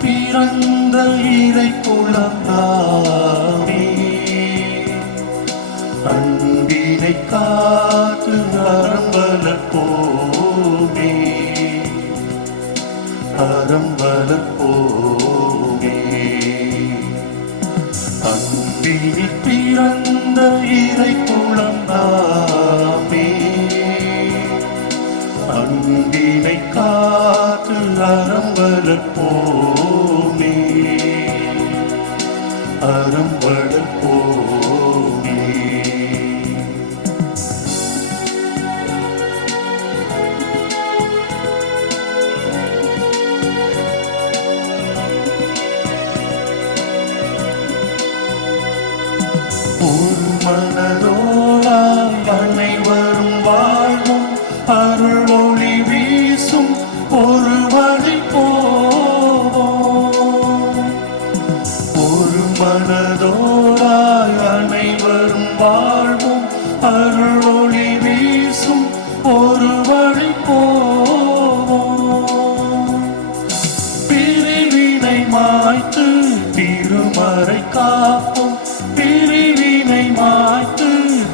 பிறந்த இறை குழந்தானே, அன்பினை காத்து அறம்பலப்போமே, அறம்பலப்போமே. அன்பினில் பிறந்த இறை குழந்தானே, அன்பினை காத்து அறம்பலப்போமே, அறம்பலப்போமே. ஒரு மனதோடாய் அனைவரும் வாழ்வும் அருள் ஒளி வீசும் ஒரு வழி போவோம். ஒரு மனதோடாய் அனைவரும் வாழ்வும் அருள் ஒளி வீசும் ஒரு வழி போவோம். பிரிவினை மாய்த்து திருமறை காப்போம், பிரிவினை மாய்த்து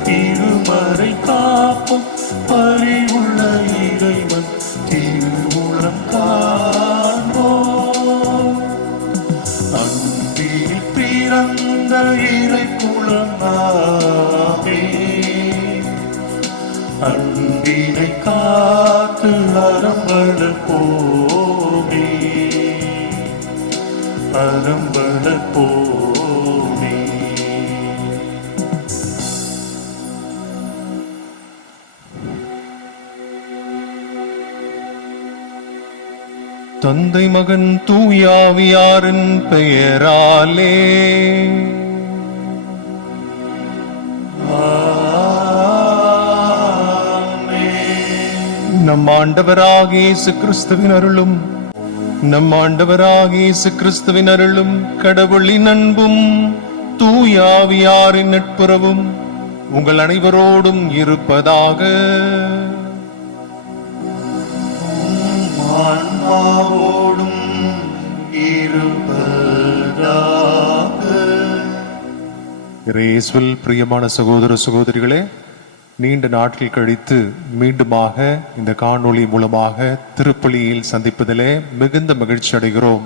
திருமறை காப்போம். பரிவுள்ள இறைவன் திருவுளம் காண்போம். அன்பில் பிறந்த இறை குழந்தானே, அன்பினை காத்து அறம்பலப்போமே, அறம்பலப்போமே. தந்தை மகன் தூயாவியாரின் பெயராலே நம் ஆண்டவராகிய இயேசு கிறிஸ்துவின் அருளும் கடவுளின் அன்பும் தூயாவியாரின் நட்புறவும் உங்கள் அனைவரோடும் இருப்பதாக. ஆன்மாவோடும் இருப்பதாக. இயேசுவில் பிரியமான சகோதர சகோதரிகளே, நீண்ட நாட்கள் கழித்து மீண்டுமாக இந்த காணொளி மூலமாக திருப்பலியில் சந்திப்பதிலே மிகுந்த மகிழ்ச்சி அடைகிறோம்.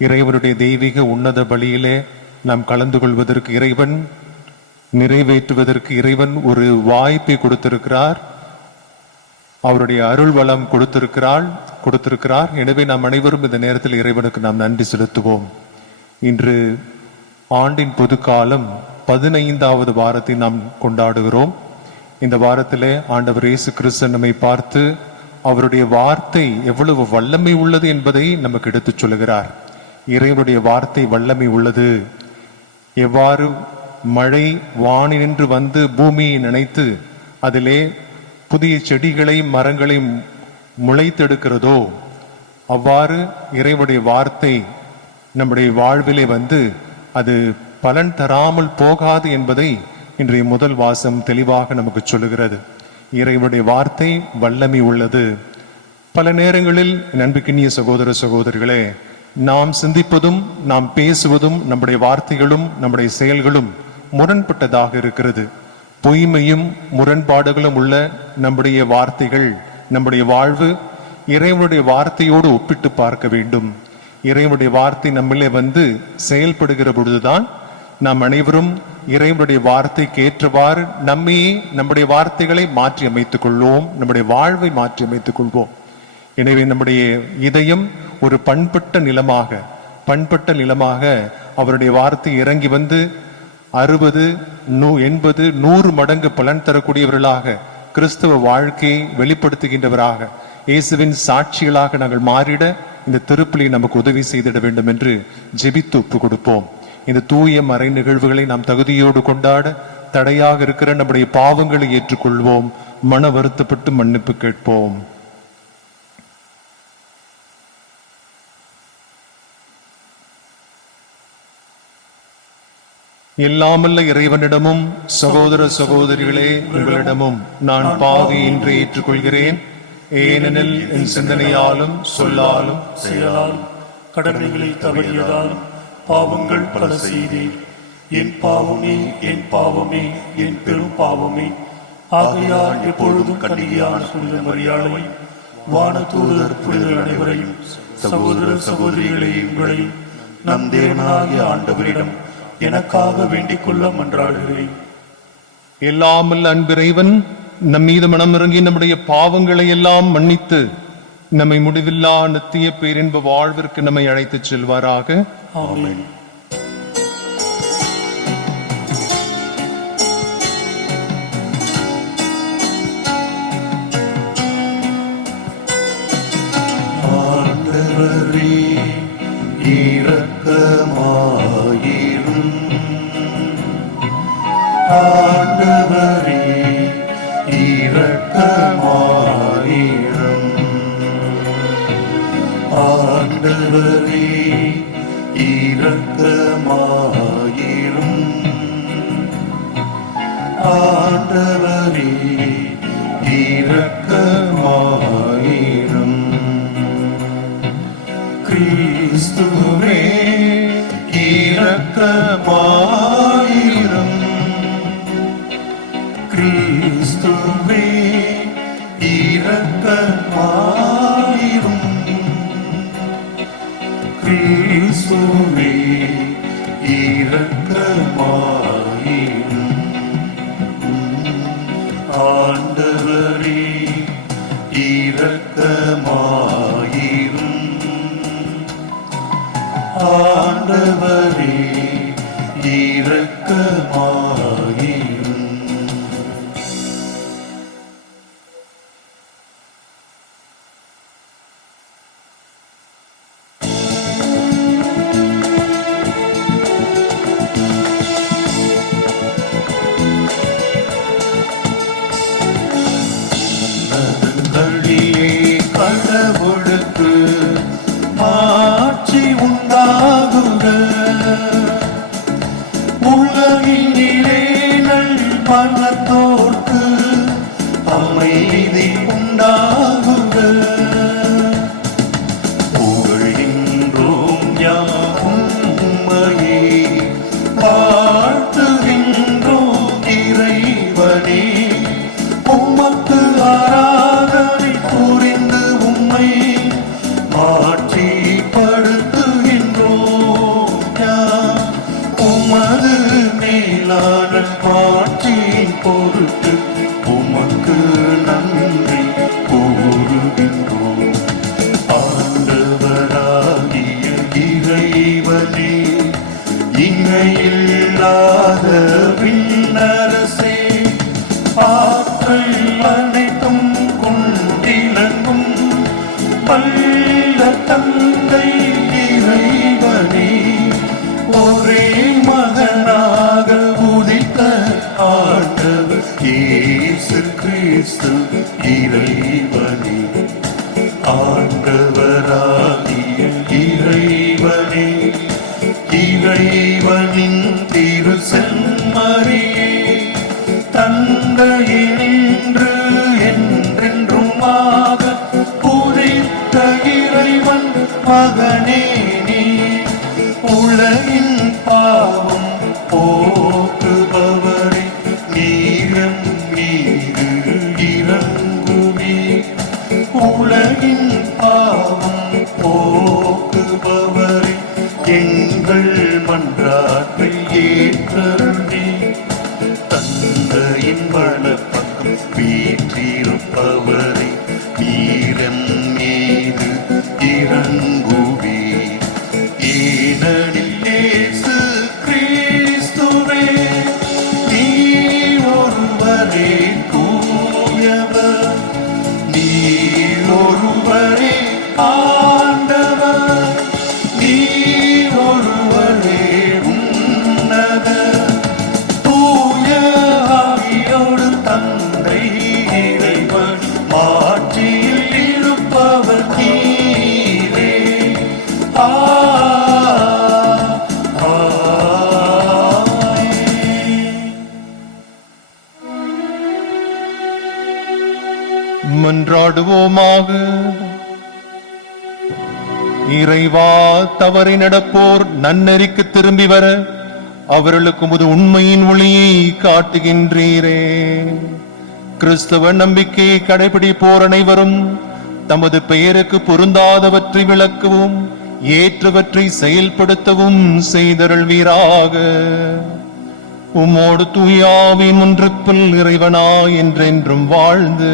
இறைவனுடைய தெய்வீக உன்னத பலியிலே நாம் கலந்து கொள்வதற்கு இறைவன் நிறைவேற்றுவதற்கு இறைவன் ஒரு வாய்ப்பை கொடுத்திருக்கிறார், அவருடைய அருள் வளம் கொடுத்திருக்கிறார். எனவே நாம் அனைவரும் இந்த நேரத்தில் இறைவனுக்கு நாம் நன்றி செலுத்துவோம். இன்று ஆண்டின் பொதுக்காலம் 15வது வாரத்தை நாம் கொண்டாடுகிறோம். இந்த வாரத்திலே ஆண்டவர் இயேசு கிறிஸ்து நம்மை பார்த்து அவருடைய வார்த்தை எவ்வளவு வல்லமை உள்ளது என்பதை நமக்கு எடுத்துச் சொல்லுகிறார். இறைவனுடைய வார்த்தை வல்லமை உள்ளது. எவ்வாறு மழை வானினின்று வந்து பூமியை நனைத்து அதிலே புதிய செடிகளையும் மரங்களையும் முளைத்தெடுக்கிறதோ அவ்வாறு இறைவனுடைய வார்த்தை நம்முடைய வாழ்விலே வந்து அது பலன் தராமல் போகாது என்பதை இன்றைய முதல் வாசம் தெளிவாக நமக்கு சொல்லுகிறது. இறைவனுடைய வார்த்தை வல்லமை உள்ளது. பல நேரங்களில் நண்புக்கினிய சகோதர சகோதரிகளே, நாம் சிந்திப்பதும் நாம் பேசுவதும் நம்முடைய வார்த்தைகளும் நம்முடைய செயல்களும் முரண்பட்டதாக இருக்கிறது. பொய்மையும் முரண்பாடுகளும் உள்ள நம்முடைய வார்த்தைகள், நம்முடைய வாழ்வு இறைவனுடைய வார்த்தையோடு ஒப்பிட்டு பார்க்க வேண்டும். இறைவனுடைய வார்த்தை நம்மளே வந்து செயல்படுகிற பொழுதுதான் நாம் அனைவரும் இறைவனுடைய வார்த்தைக்கு ஏற்றவாறு நம்முடைய வார்த்தைகளை மாற்றி அமைத்துக் கொள்வோம், நம்முடைய வாழ்வை மாற்றி அமைத்துக் கொள்வோம். எனவே நம்முடைய இதயம் ஒரு பண்பட்ட நிலமாக அவருடைய வார்த்தை இறங்கி வந்து 60, 80, 100 மடங்கு பலன் தரக்கூடியவர்களாக கிறிஸ்தவ வாழ்க்கையை வெளிப்படுத்துகின்றவராக இயேசுவின் சாட்சிகளாக நாங்கள் மாறிட இந்த திருப்பலி நமக்கு உதவி செய்திட வேண்டும் என்று ஜெபித்து ஒப்பு கொடுப்போம். இந்த தூய மறை நிகழ்வுகளை நாம் தகுதியோடு கொண்டாட தடையாக இருக்கிற நம்முடைய பாவங்களை ஏற்றுக்கொள்வோம். மன வருத்தப்பட்டு மன்னிப்பு கேட்போம். எல்லாமல்ல இறைவனிடமும் சகோதர சகோதரிகளே உங்களிடமும் நான் பாவி என்று ஏற்றுக்கொள்கிறேன். ஏனெனில் என் சிந்தனையாலும் சொல்லாலும் செயலாலும் கடமைகளில் தவறியதாலும் பாவங்கள் பல செய்தேன். என் பாவமே, என் பாவமே, என் பெரும் பாவமே. ஆகையால் எப்பொழுதும் கன்னிகையான புனித மரியாளையும் வானதூதர் புனிதர் அனைவரையும் சகோதர சகோதரிகளை உங்களையும் நம் தேவனாகிய ஆண்டவரிடம் எனக்காக வேண்டிக் கொள்ள மன்றாடுகிறேன். எல்லாமல்ல அன்பிறைவன் நம் மீது மனம் இறங்கி நம்முடைய பாவங்களை எல்லாம் மன்னித்து நம்மை முடிவில்லா நித்திய பேரின்ப வாழ்விற்கு நம்மை அழைத்துச் செல்வாராக. ஆமென். ஆண்டவரே இரக்கமாயிரும். ஆண்டவரே இரக்கமாயிரும். ஆண்டவரே இரக்கமாயிரும். ஆண்டவரே இரக்கமாயிரும். கிறிஸ்துவே இரக்கமாயிரும். கிறிஸ்துவே இரக்கமாயிரும். கிறிஸ்துவே இரக்கமாயிரும். ஆண்டவரே இரக்கமாயிரும். ஆண்டவரே இரக்கமாயிரும். கடவுளுக்கு ஆட்சி உண்டாகுக. உலகினிலே நல் மனத்தோர்க்கு அமைதி உண்டாகுக. புகழ்கின்றோம் யாவும் உம்மையே, வாழ்த்துகின்றோம் இறைவனே. உமக்கு ஆராதனை புரிந்து உம்மை மாட்சிப்படுத்துகின்றோம். உமது மேலான மாட்சியின் பொருட்டு உமக்கு நன்றி கூறுகின்றோம். ஆண்டவராகிய இறைவனே, இணையில்லாத விண்ணரசே, ஆற்றல் அனைத்தும் கொண்டிலங்கும் வல்ல தந்தை இறைவனே, ஒரே மகனாக உதித்த ஆண்டவர் இயேசு கிறிஸ்து இறைவனே. ஆண்டவராகிய இறைவனே, இறைவனின் திரு செம்மறியே, தந்தையினின்று என்றென்றுமாக உதித்த இறைவன் மகனே நீ. உலகின் பாவம் போக்குபவரே, நீர் தந்தையின் வலப்பக்கம் வீற்றிருப்பவரே, நீரம் மீது இறங்குவே. ஏனெனில் இயேசு கிறிஸ்துவே, நீர் ஒருவரே தூயவர், நீர் ஒருவரே ஆண்டவர், நீர் ஒருவரே உன்னதர். தூய ஆவியோடு தந்தை இறைவன் மாட்சியில் இருப்பவர் நீரே. மன்றாடுவோமாக. இறைவா, தவறி நடப்போர் நன்னெறிக்கு திரும்பி வர அவர்களுக்கு உமது உண்மையின் ஒளியை காட்டுகின்றீரே. கிறிஸ்தவ நம்பிக்கையை கடைபிடிப்போர் அனைவரும் தமது பெயருக்கு பொருந்தாதவற்றை விளக்கவும் ஏற்றவற்றை செயல்படுத்தவும் செய்தருள்வீராக. உம்மோடு தூயாவின் ஒன்றுக்குள் இறைவனா என்றென்றும் வாழ்ந்து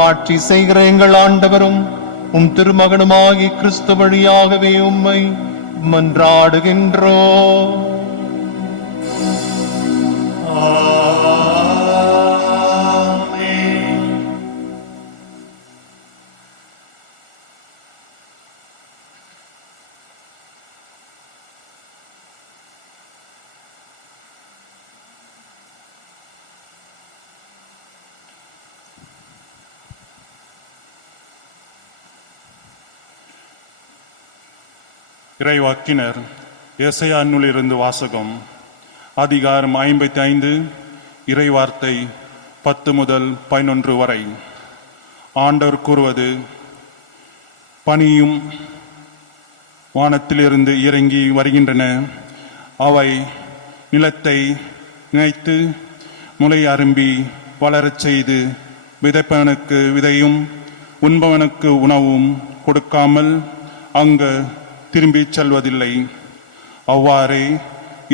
ஆட்சி செய்கிற எங்கள் ஆண்டவரும் உம் திருமகனுமாகி கிறிஸ்து வழியாகவே உம்மை மன்றாடுகின்றோம். இறைவாக்கினர் எசையா நூலிலிருந்து வாசகம். அதிகாரம் 55, இறைவார்த்தை 10 முதல் 11 வரை. ஆண்டவர் கூறுவது: பனியும் வானத்திலிருந்து இறங்கி வருகின்றன. அவை நிலத்தை நினைத்து முளை அரும்பி வளரச் செய்து விதைப்பவனுக்கு விதையும் உண்பவனுக்கு உணவும் கொடுக்காமல் அங்கு திரும்பிச் செல்வதில்லை. அவ்வாறே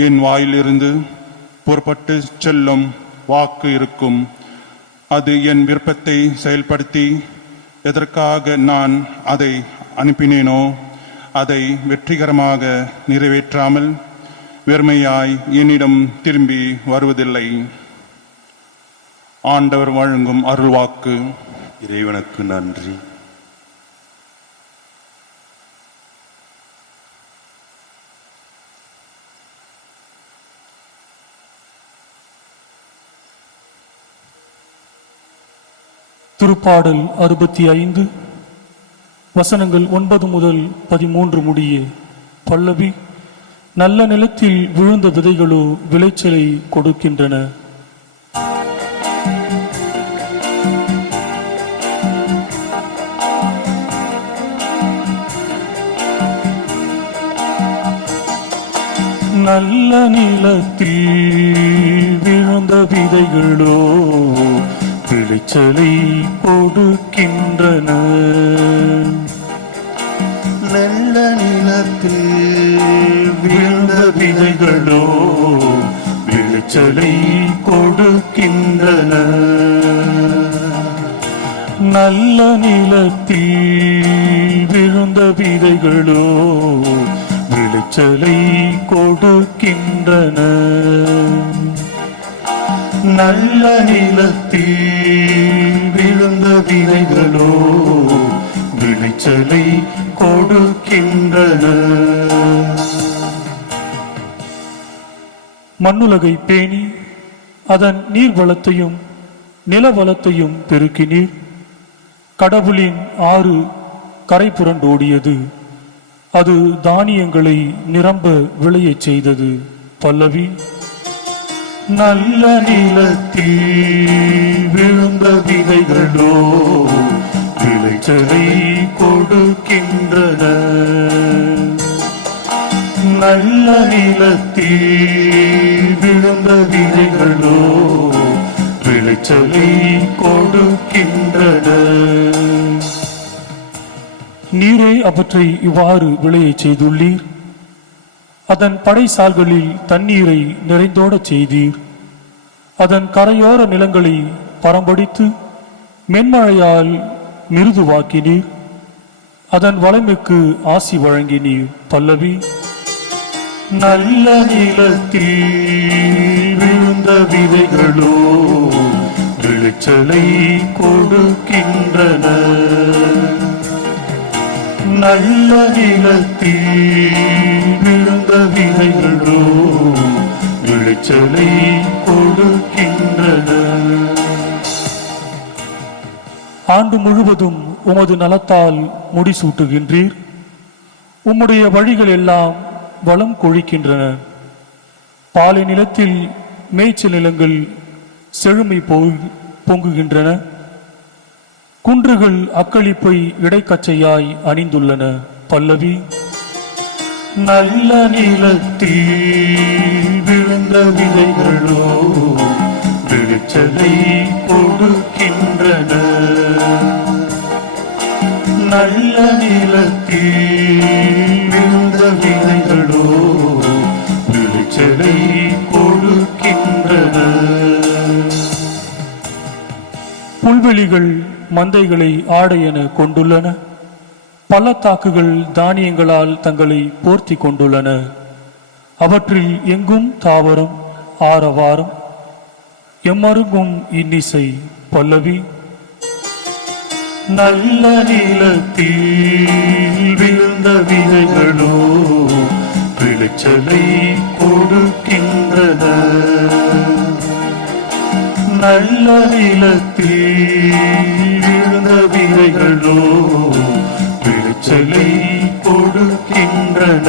என் வாயிலிருந்து புறப்பட்டு செல்லும் வாக்கு இருக்கும். அது என் விருப்பத்தை செயல்படுத்தி எதற்காக நான் அதை அனுப்பினேனோ அதை வெற்றிகரமாக நிறைவேற்றாமல் வெறுமையாய் என்னிடம் திரும்பி வருவதில்லை. ஆண்டவர் வழங்கும் அருள்வாக்கு. இறைவனுக்கு நன்றி. திருப்பாடல் 65 வசனங்கள் 9 முதல் 13 முடிய. பல்லவி. நல்ல நிலத்தில் விழுந்த விதைகளோ விளைச்சலை கொடுக்கின்றன. நல்ல நிலத்தில் விழுந்த விதைகளோ விளைச்சலை கொடுக்கின்றன. நல்ல நிலத்தில் விழுந்த விதைகளோ விளைச்சலை கொடுக்கின்றன. நல்ல நிலத்தில் விழுந்த விதைகளோ விளைச்சலை கொடுக்கின்றன. நல்ல நிலத்தில் விழுந்த விதைகளோ விளைச்சலை கொடுக்கின்றன. மண்ணுலகை பேணி அதன் நீர்வளத்தையும் நிலவளத்தையும் பெருக்கினீர். கடவுளின் ஆறு கரை புரண்டோடியது. அது தானியங்களை நிரம்ப விளையச் செய்தது. பல்லவி. நல்ல நிலத்தில் விழுந்த விதைகளோ விளைச்சலை கொடுக்கின்றன. நல்ல நிலத்தில் விழுந்த விதைகளோ விளைச்சலை கொடுக்கின்றன. நீரே அவற்றை இவ்வாறு விளையச் செய்துள்ளீர். அதன் படைசால்களில் தண்ணீரை நிறைந்தோடச் செய்தீர். அதன் கரையோர நிலங்களை பரம்படித்து மென்மழையால் மிருதுவாக்கினீர். அதன் வளமைக்கு ஆசி வழங்கினீர். பல்லவி. நல்ல நிலத்தில் விழுந்த விதைகளோ விளைச்சலை கொடுக்கின்றன. நல்ல நிலத்தில் விழுந்த விதைகளோ விளைச்சலை கொடுக்கின்றன. ஆண்டு முழுவதும் உமது நலத்தால் முடிசூட்டுகின்றீர். உம்முடைய வழிகள் எல்லாம் வளம் கொழிக்கின்றன. பாலை நிலத்தில் மேய்ச்சல் நிலங்கள் செழுமை பொங்குகின்றன. குன்றுகள் அக்களிப்பை இடைக்கச்சையாய் அணிந்துள்ளன. பல்லவி. நல்ல நிலத்தில் விழுந்த விதைகளோ விளைச்சலை கொடுக்கின்றன. நல்ல நிலத்தில் விழுந்த விதைகளோ விளைச்சலை கொடுக்கின்றன. புல்வெளிகள் மந்தைகளை ஆடை என கொண்டுள்ளன. பள்ளத்தாக்குகள் தானியங்களால் தங்களை போர்த்தி கொண்டுள்ளன. அவற்றில் எங்கும் தாவரம் ஆரவாரம் எம்மருங்கும் இன்னிசை. பல்லவி. நல்ல நிலத்தில் விழுந்த விதைகளோ விளைச்சலை கொடுக்கின்றன. நல்ல நிலத்தில் விழுந்த விதைகளோ விளைச்சலை கொடுக்கின்றன.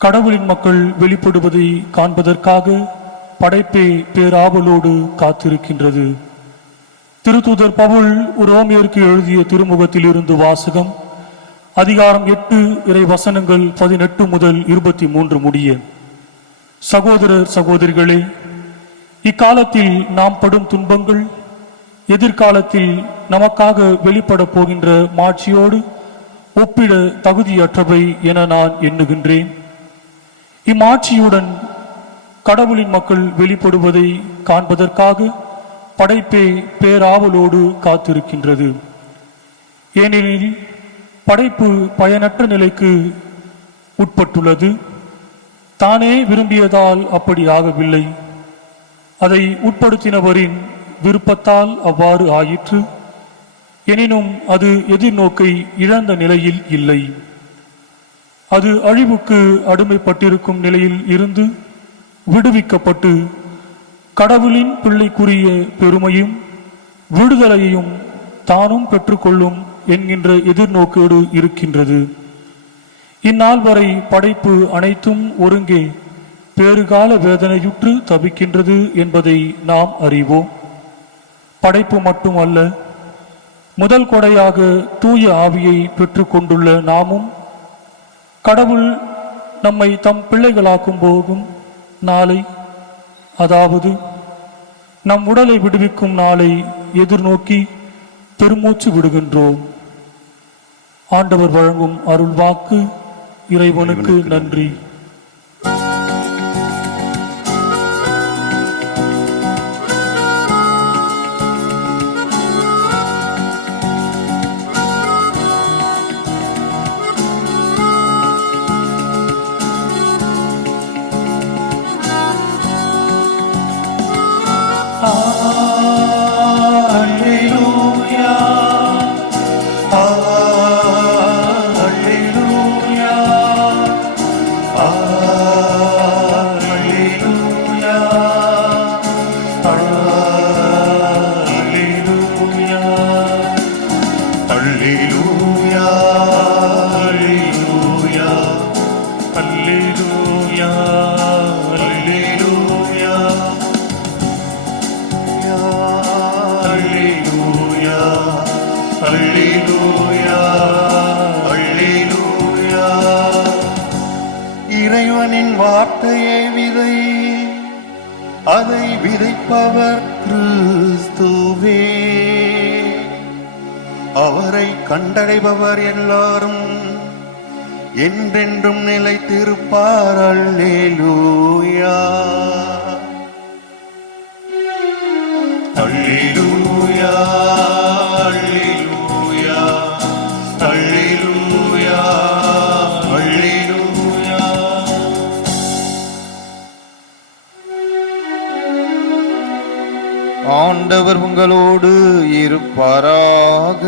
கடவுளின் மக்கள் வெளிப்படுவதை காண்பதற்காக படைப்பே பேராவலோடு காத்திருக்கின்றது. திருத்தூதர் பவுல் ரோமியருக்கு எழுதிய திருமுகத்தில் இருந்து வாசகம். அதிகாரம் 8 இறை வசனங்கள் 18 முதல் 23 முடிய. சகோதரர் சகோதரிகளே, இக்காலத்தில் நாம் படும் துன்பங்கள் எதிர்காலத்தில் நமக்காக வெளிப்பட போகின்ற மாட்சியோடு ஒப்பிட தகுதியற்றவை என நான் எண்ணுகின்றேன். இம்மாட்சியுடன் கடவுளின் மக்கள் வெளிப்படுவதை காண்பதற்காக படைப்பே பேராவலோடு காத்திருக்கின்றது. ஏனெனில் படைப்பு பயனற்ற நிலைக்கு உட்பட்டுள்ளது. தானே விரும்பியதால் அப்படி ஆகவில்லை. அதை உட்படுத்தினவரின் விருப்பத்தால் அவ்வாறு ஆயிற்று. எனினும் அது எதிர்நோக்கை இழந்த நிலையில் இல்லை. அது அழிவுக்கு அடிமைப்பட்டிருக்கும் நிலையில் இருந்து விடுவிக்கப்பட்டு கடவுளின் பிள்ளைக்குரிய பெருமையும் விடுதலையையும் தானும் பெற்றுக்கொள்ளும் என்கின்ற எதிர்நோக்கோடு இருக்கின்றது. இந்நாள் வரை படைப்பு அனைத்தும் ஒருங்கே பேறுகால வேதனையுற்று தவிக்கின்றது என்பதை நாம் அறிவோம். படைப்பு மட்டுமல்ல, முதல் கொடையாக தூய ஆவியை பெற்றுக்கொண்டுள்ள நாமும் கடவுள் நம்மை தம் பிள்ளைகளாக்கும் போகும் நாளை, அதாவது நம் உடலை விடுவிக்கும் நாளை எதிர்நோக்கி பெருமூச்சு விடுகின்றோம். ஆண்டவர் வழங்கும் அருள் வாக்கு. இறைவனுக்கு நன்றி. இறைவனின் வார்த்தையே விதை, அதை விதைப்பவர் கிறிஸ்துவே. அவரை கண்டடைபவர் எல்லாரும் என்றென்றும் நிலைத்திருப்பார். அல்லேலூயா அல்லேலூயா அல்லேலூயா அல்லேலூயா அல்லேலூயா. ஆண்டவர் உங்களோடு இருப்பாராக.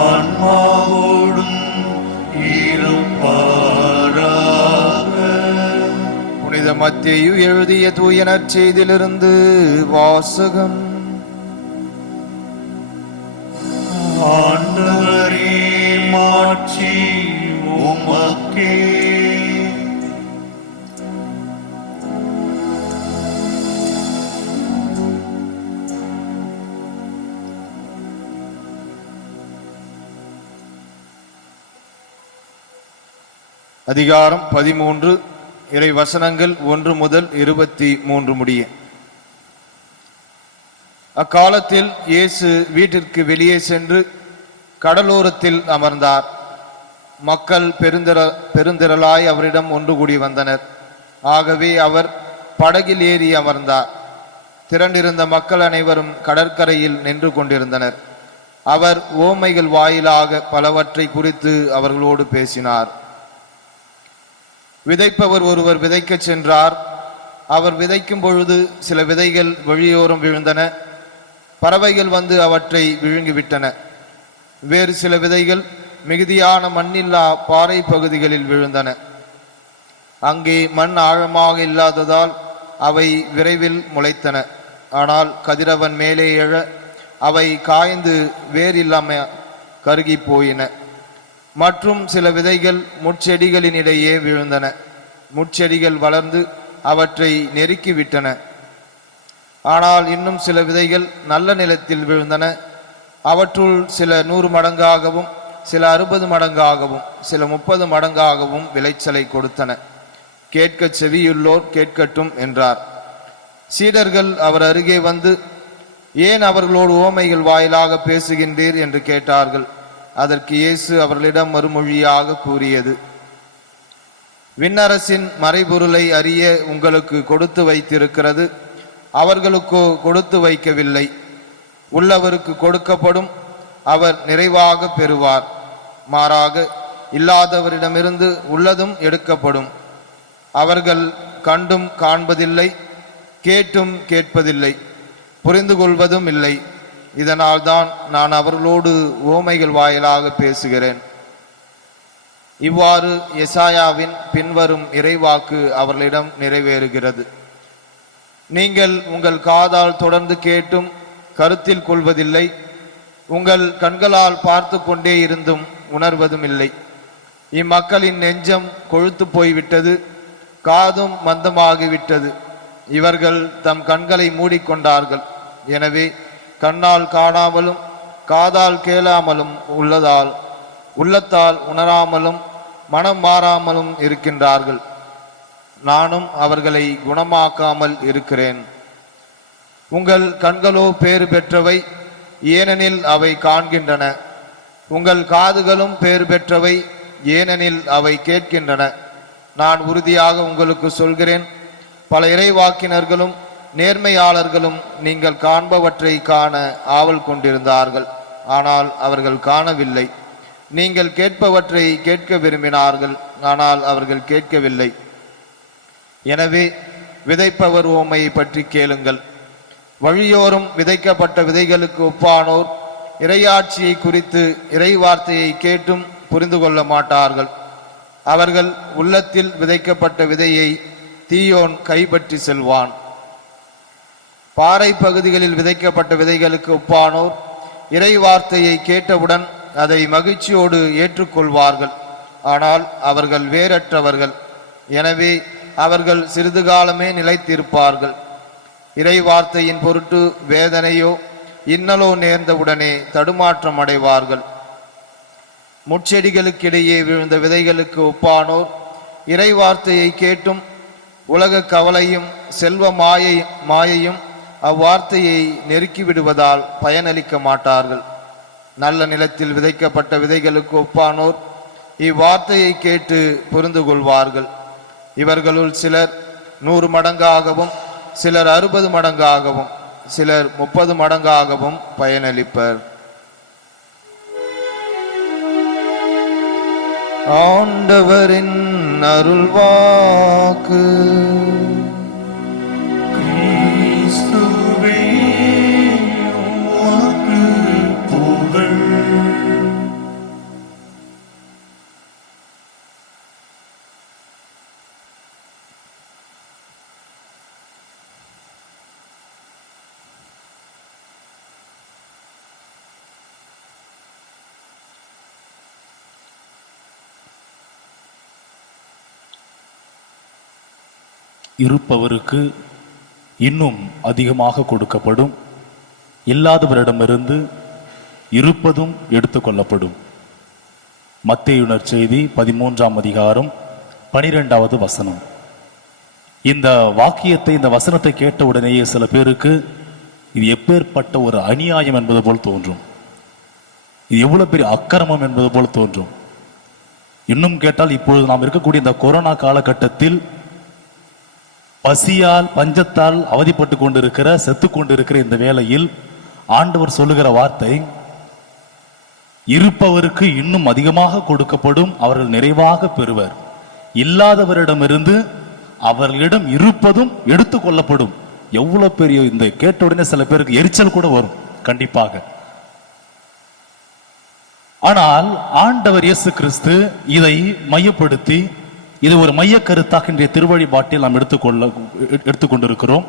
ஆன்மாவோடும் இருப்பாராக. புனித மத்தேயு எழுதிய தூய நற்செய்தியிலிருந்து வாசகம். ஆண்டவரே மாட்சி உமக்கே. அதிகாரம் 13, இறை வசனங்கள் 1 முதல் 23 முடிய. அக்காலத்தில் இயேசு வீட்டிற்கு வெளியே சென்று கடலோரத்தில் அமர்ந்தார். மக்கள் பெருந்திரளாய் அவரிடம் ஒன்று கூடி வந்தனர். ஆகவே அவர் படகில் ஏறி அமர்ந்தார். திரண்டிருந்த மக்கள் அனைவரும் கடற்கரையில் நின்று கொண்டிருந்தனர். அவர் ஓமைகள் வாயிலாக பலவற்றை குறித்து அவர்களோடு பேசினார். விதைப்பவர் ஒருவர் விதைக்கச் சென்றார். அவர் விதைக்கும் பொழுது சில விதைகள் வழியோரம் விழுந்தன. பறவைகள் வந்து அவற்றை விழுங்கிவிட்டன. வேறு சில விதைகள் மிகுதியான மண்ணில்லா பாறை பகுதிகளில் விழுந்தன. அங்கே மண் ஆழமாக இல்லாததால் அவை விரைவில் முளைத்தன. ஆனால் கதிரவன் மேலே எழ அவை காய்ந்து வேறில்லாமல் கருகி போயின. மற்றும் சில விதைகள் முட்செடிகளின் இடையே விழுந்தன. முட்செடிகள் வளர்ந்து அவற்றை நெருக்கிவிட்டன. ஆனால் இன்னும் சில விதைகள் நல்ல நிலத்தில் விழுந்தன. அவற்றுள் சில 100 மடங்காகவும் சில 60 மடங்காகவும் சில 30 மடங்காகவும் விளைச்சலை கொடுத்தன. கேட்க செவியுள்ளோர் கேட்கட்டும் என்றார். சீடர்கள் அவர் அருகே வந்து, ஏன் அவர்களோடு ஓமைகள் வாயிலாக பேசுகின்றீர் என்று கேட்டார்கள். அதற்கு இயேசு அவர்களிடம் மறுமொழியாக கூறியது, விண்ணரசின் மறைபொருளை அறிய உங்களுக்கு கொடுத்து வைத்திருக்கிறது, அவர்களுக்கோ கொடுத்து வைக்கவில்லை. உள்ளவருக்கு கொடுக்கப்படும், அவர் நிறைவாக பெறுவார். மாறாக இல்லாதவரிடமிருந்து உள்ளதும் எடுக்கப்படும். அவர்கள் கண்டும் காண்பதில்லை, கேட்டும் கேட்பதில்லை, புரிந்து கொள்வதும் இல்லை. இதனால்தான் நான் அவர்களோடு ஓமைகள் வாயிலாக பேசுகிறேன். இவ்வாறு எசாயாவின் பின்வரும் இறைவாக்கு அவர்களிடம் நிறைவேறுகிறது. நீங்கள் உங்கள் காதால் தொடர்ந்து கேட்டும் கருத்தில் கொள்வதில்லை, உங்கள் கண்களால் பார்த்து கொண்டே இருந்தும் உணர்வதும் இல்லை. இம்மக்களின் நெஞ்சம் கொழுத்து போய்விட்டது, காதும் மந்தமாகிவிட்டது. இவர்கள் தம் கண்களை மூடிக்கொண்டார்கள். எனவே கண்ணால் காணாமலும் காதால் கேளாமலும் உள்ளத்தால் உணராமலும் மனம் மாறாமலும் இருக்கின்றார்கள். நானும் அவர்களை குணமாக்காமல் இருக்கிறேன். உங்கள் கண்களோ பேறு பெற்றவை, ஏனெனில் அவை காண்கின்றன. உங்கள் காதுகளும் பேறு பெற்றவை, ஏனெனில் அவை கேட்கின்றன. நான் உறுதியாக உங்களுக்கு சொல்கிறேன், பல இறைவாக்கினர்களும் நேர்மையாளர்களும் நீங்கள் காண்பவற்றை காண ஆவல் கொண்டிருந்தார்கள், ஆனால் அவர்கள் காணவில்லை. நீங்கள் கேட்பவற்றை கேட்க விரும்பினார்கள், ஆனால் அவர்கள் கேட்கவில்லை. எனவே விதைப்பவர் ஓமையை பற்றி கேளுங்கள். வழியோரும் விதைக்கப்பட்ட விதைகளுக்கு ஒப்பானோர் இறையாட்சியை குறித்து இறை வார்த்தையை கேட்டும் புரிந்து கொள்ள மாட்டார்கள். அவர்கள் உள்ளத்தில் விதைக்கப்பட்ட விதையை தீயோன் கைப்பற்றி செல்வான். பாறை பகுதிகளில் விதைக்கப்பட்ட விதைகளுக்கு ஒப்பானோர் இறை வார்த்தையை கேட்டவுடன் அதை மகிழ்ச்சியோடு ஏற்றுக்கொள்வார்கள். ஆனால் அவர்கள் வேறற்றவர்கள், எனவே அவர்கள் சிறிது காலமே நிலைத்திருப்பார்கள். இறை வார்த்தையின் பொருட்டு வேதனையோ இன்னலோ நேர்ந்தவுடனே தடுமாற்றம் அடைவார்கள். முட்செடிகளுக்கிடையே விழுந்த விதைகளுக்கு ஒப்பானோர் இறை வார்த்தையை கேட்டும் உலக கவலையும் செல்வ மாயையும் அவ்வார்த்தையை நெருக்கி விடுவதால் பயனளிக்க மாட்டார்கள். நல்ல நிலத்தில் விதைக்கப்பட்ட விதைகளுக்கு ஒப்பானோர் இவ்வார்த்தையை கேட்டு புரிந்து கொள்வார்கள். இவர்களுள் சிலர் 100 மடங்காகவும், சிலர் 60 மடங்காகவும், சிலர் 30 மடங்காகவும் பயனளிப்பர். ஆண்டவரின் அருள்வாக்கு. கிறிஸ்துவே உமக்கு புகழ். இருப்பவருக்கு இன்னும் அதிகமாக கொடுக்கப்படும், இல்லாதவரிடமிருந்து இருப்பதும் எடுத்துக்கொள்ளப்படும். மத்தேயு நற்செய்தி 13ஆம் அதிகாரம் 12வது வசனம். இந்த வாக்கியத்தை, இந்த வசனத்தை கேட்ட உடனேயே சில பேருக்கு இது எப்பேற்பட்ட ஒரு அநியாயம் என்பது போல் தோன்றும். இது எவ்வளவு பெரிய அக்கிரமம் என்பது போல் தோன்றும். இன்னும் கேட்டால் இப்பொழுது நாம் இருக்கக்கூடிய இந்த கொரோனா காலகட்டத்தில் பசியால் பஞ்சத்தால் அவதிப்பட்டு கொண்டிருக்கிற, செத்து கொண்டிருக்கிற இந்த வேளையில் ஆண்டவர் சொல்லுகிற வார்த்தை, இருப்பவருக்கு இன்னும் அதிகமாக கொடுக்கப்படும், அவர்கள் நிறைவாக பெறுவர். இல்லாதவரிடமிருந்து அவர்களிடம் இருப்பதும் எடுத்துக் கொள்ளப்படும். எவ்வளவு பெரிய, இந்த கேட்ட உடனே சில பேருக்கு எரிச்சல் கூட வரும் கண்டிப்பாக. ஆனால் ஆண்டவர் இயேசு கிறிஸ்து இதை மையப்படுத்தி, இது ஒரு மைய கருத்தாக இன்றைய திருவழிபாட்டில் நாம் எடுத்துக்கொண்டிருக்கிறோம்.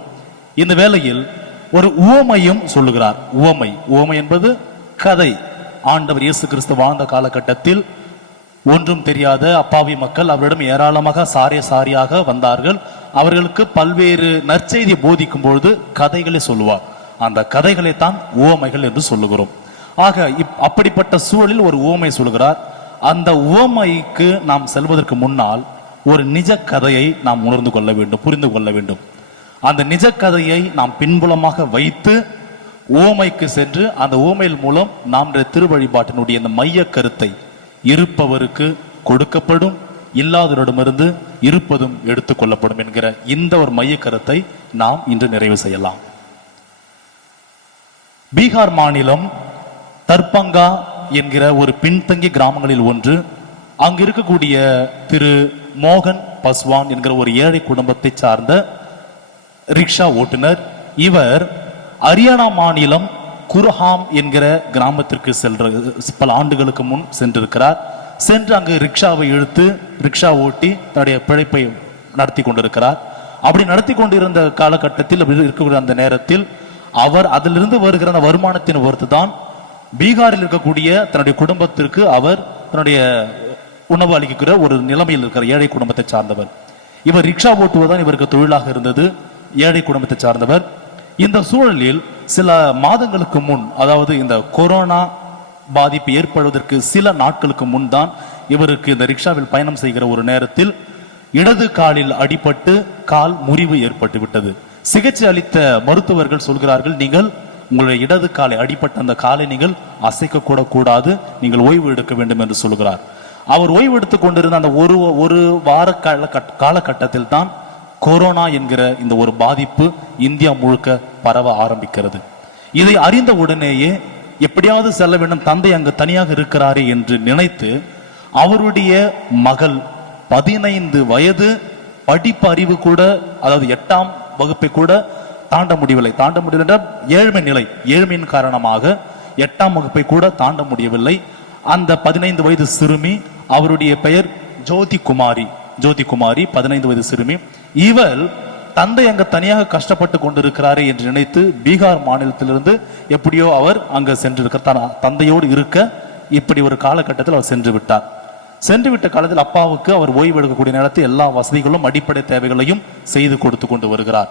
இந்த வேளையில் ஒரு உவமையும் சொல்லுகிறார். உவமை என்பது கதை. ஆண்டவர் இயேசு கிறிஸ்து வாழ்ந்த காலகட்டத்தில் ஒன்றும் தெரியாத அப்பாவி மக்கள் அவரிடம் ஏராளமாக சாரியாக வந்தார்கள். அவர்களுக்கு பல்வேறு நற்செய்தி போதிக்கும் பொழுது கதைகளை சொல்லுவார். அந்த கதைகளை தான் உவமைகள் என்று சொல்லுகிறோம். ஆக அப்படிப்பட்ட சூழலில் ஒரு உவமை சொல்லுகிறார். அந்த உவமைக்கு நாம் செல்வதற்கு முன்னால் ஒரு நிஜ கதையை நாம் உணர்ந்து கொள்ள வேண்டும், புரிந்து கொள்ள வேண்டும். அந்த நிஜ கதையை நாம் பின்புலமாக வைத்து உவமைக்கு சென்று அந்த உவமையில் மூலம் நாம் திருவழிபாட்டினுடைய இந்த மைய கருத்தை, இருப்பவருக்கு கொடுக்கப்படும், இல்லாதவரிடமிருந்து இருப்பதும் எடுத்துக் கொள்ளப்படும் என்கிற இந்த ஒரு மைய கருத்தை நாம் இன்று நிறைவு செய்யலாம். பீகார் மாநிலம் தர்பங்கா என்கிற ஒரு பின்தங்கிய கிராமங்களில் ஒன்று. அங்கு இருக்கக்கூடிய திரு மோகன் பஸ்வான் என்கிற ஒரு ஏழை குடும்பத்தை சார்ந்த ரிக்ஷா ஓட்டுநர். இவர் ஹரியானா மாநிலம் குர்ஹாம் என்கிற கிராமத்திற்கு பல ஆண்டுகளுக்கு முன் சென்றிருக்கிறார். சென்று அங்கு ரிக்ஷாவை இழுத்து ரிக்ஷா ஓட்டி தன்னுடைய பிழைப்பை நடத்தி கொண்டிருக்கிறார். அப்படி நடத்தி கொண்டிருந்த காலகட்டத்தில், இருக்கக்கூடிய அந்த நேரத்தில் அவர் அதிலிருந்து வருகிற அந்த வருமானத்தின் பொறுத்து தான் பீகாரில் இருக்கக்கூடிய தன்னுடைய குடும்பத்திற்கு அவர் தன்னுடைய உணவு அளிக்கிற ஒரு நிலைமையில் இருக்கிற ஏழை குடும்பத்தை சார்ந்தவர். இவர் ரிக்ஷா ஓட்டுவதுதான் இவருக்கு தொழிலாக இருந்தது. ஏழை குடும்பத்தை சார்ந்தவர். இந்த சூழலில் சில மாதங்களுக்கு முன், அதாவது இந்த கொரோனா பாதிப்பு ஏற்படுவதற்கு சில நாட்களுக்கு முன் தான் இவருக்கு இந்த ரிக்ஷாவில் பயணம் செய்கிற ஒரு நேரத்தில் இடது காலில் அடிபட்டு கால் முறிவு ஏற்பட்டு விட்டது. சிகிச்சை அளித்த மருத்துவர்கள் சொல்கிறார்கள், நீங்கள் உங்களுடைய இடது காலை அடிபட்ட அந்த காலை நீங்கள் அசைக்க கூட கூடாது, நீங்கள் ஓய்வு எடுக்க வேண்டும் என்று சொல்கிறார். அவர் ஓய்வு எடுத்துக் கொண்டிருந்த அந்த ஒரு வார காலகட்டத்தில் தான் கொரோனா என்கிற இந்த ஒரு பாதிப்பு இந்தியா முழுக்க பரவ ஆரம்பிக்கிறது. இதை அறிந்த உடனேயே எப்படியாவது செல்ல வேண்டும், தந்தை அங்கு தனியாக இருக்கிறாரே என்று நினைத்து அவருடைய மகள் 15 வயது, படிப்பு அறிவு கூட, அதாவது 8ஆம் வகுப்பை கூட தாண்ட முடியவில்லை என்றால் ஏழ்மை நிலை, ஏழ்மையின் காரணமாக 8ஆம் வகுப்பை கூட தாண்ட முடியவில்லை. அந்த 15 வயது சிறுமி, அவருடைய பெயர் ஜோதி குமாரி 15 வயது சிறுமி. இவர் தந்தை அங்க தனியாக கஷ்டப்பட்டு கொண்டிருக்கிறாரே என்று நினைத்து பீகார் மாநிலத்திலிருந்து எப்படியோ அவர் அங்க சென்றிருக்கிறார். தந்தையோடு இருக்க இப்படி ஒரு காலகட்டத்தில் அவர் சென்று விட்டார். சென்று விட்ட காலத்தில் அப்பாவுக்கு அவர் ஓய்வு எடுக்கக்கூடிய நேரத்தில் எல்லா வசதிகளும் அடிப்படை தேவைகளையும் செய்து கொடுத்து கொண்டு வருகிறார்.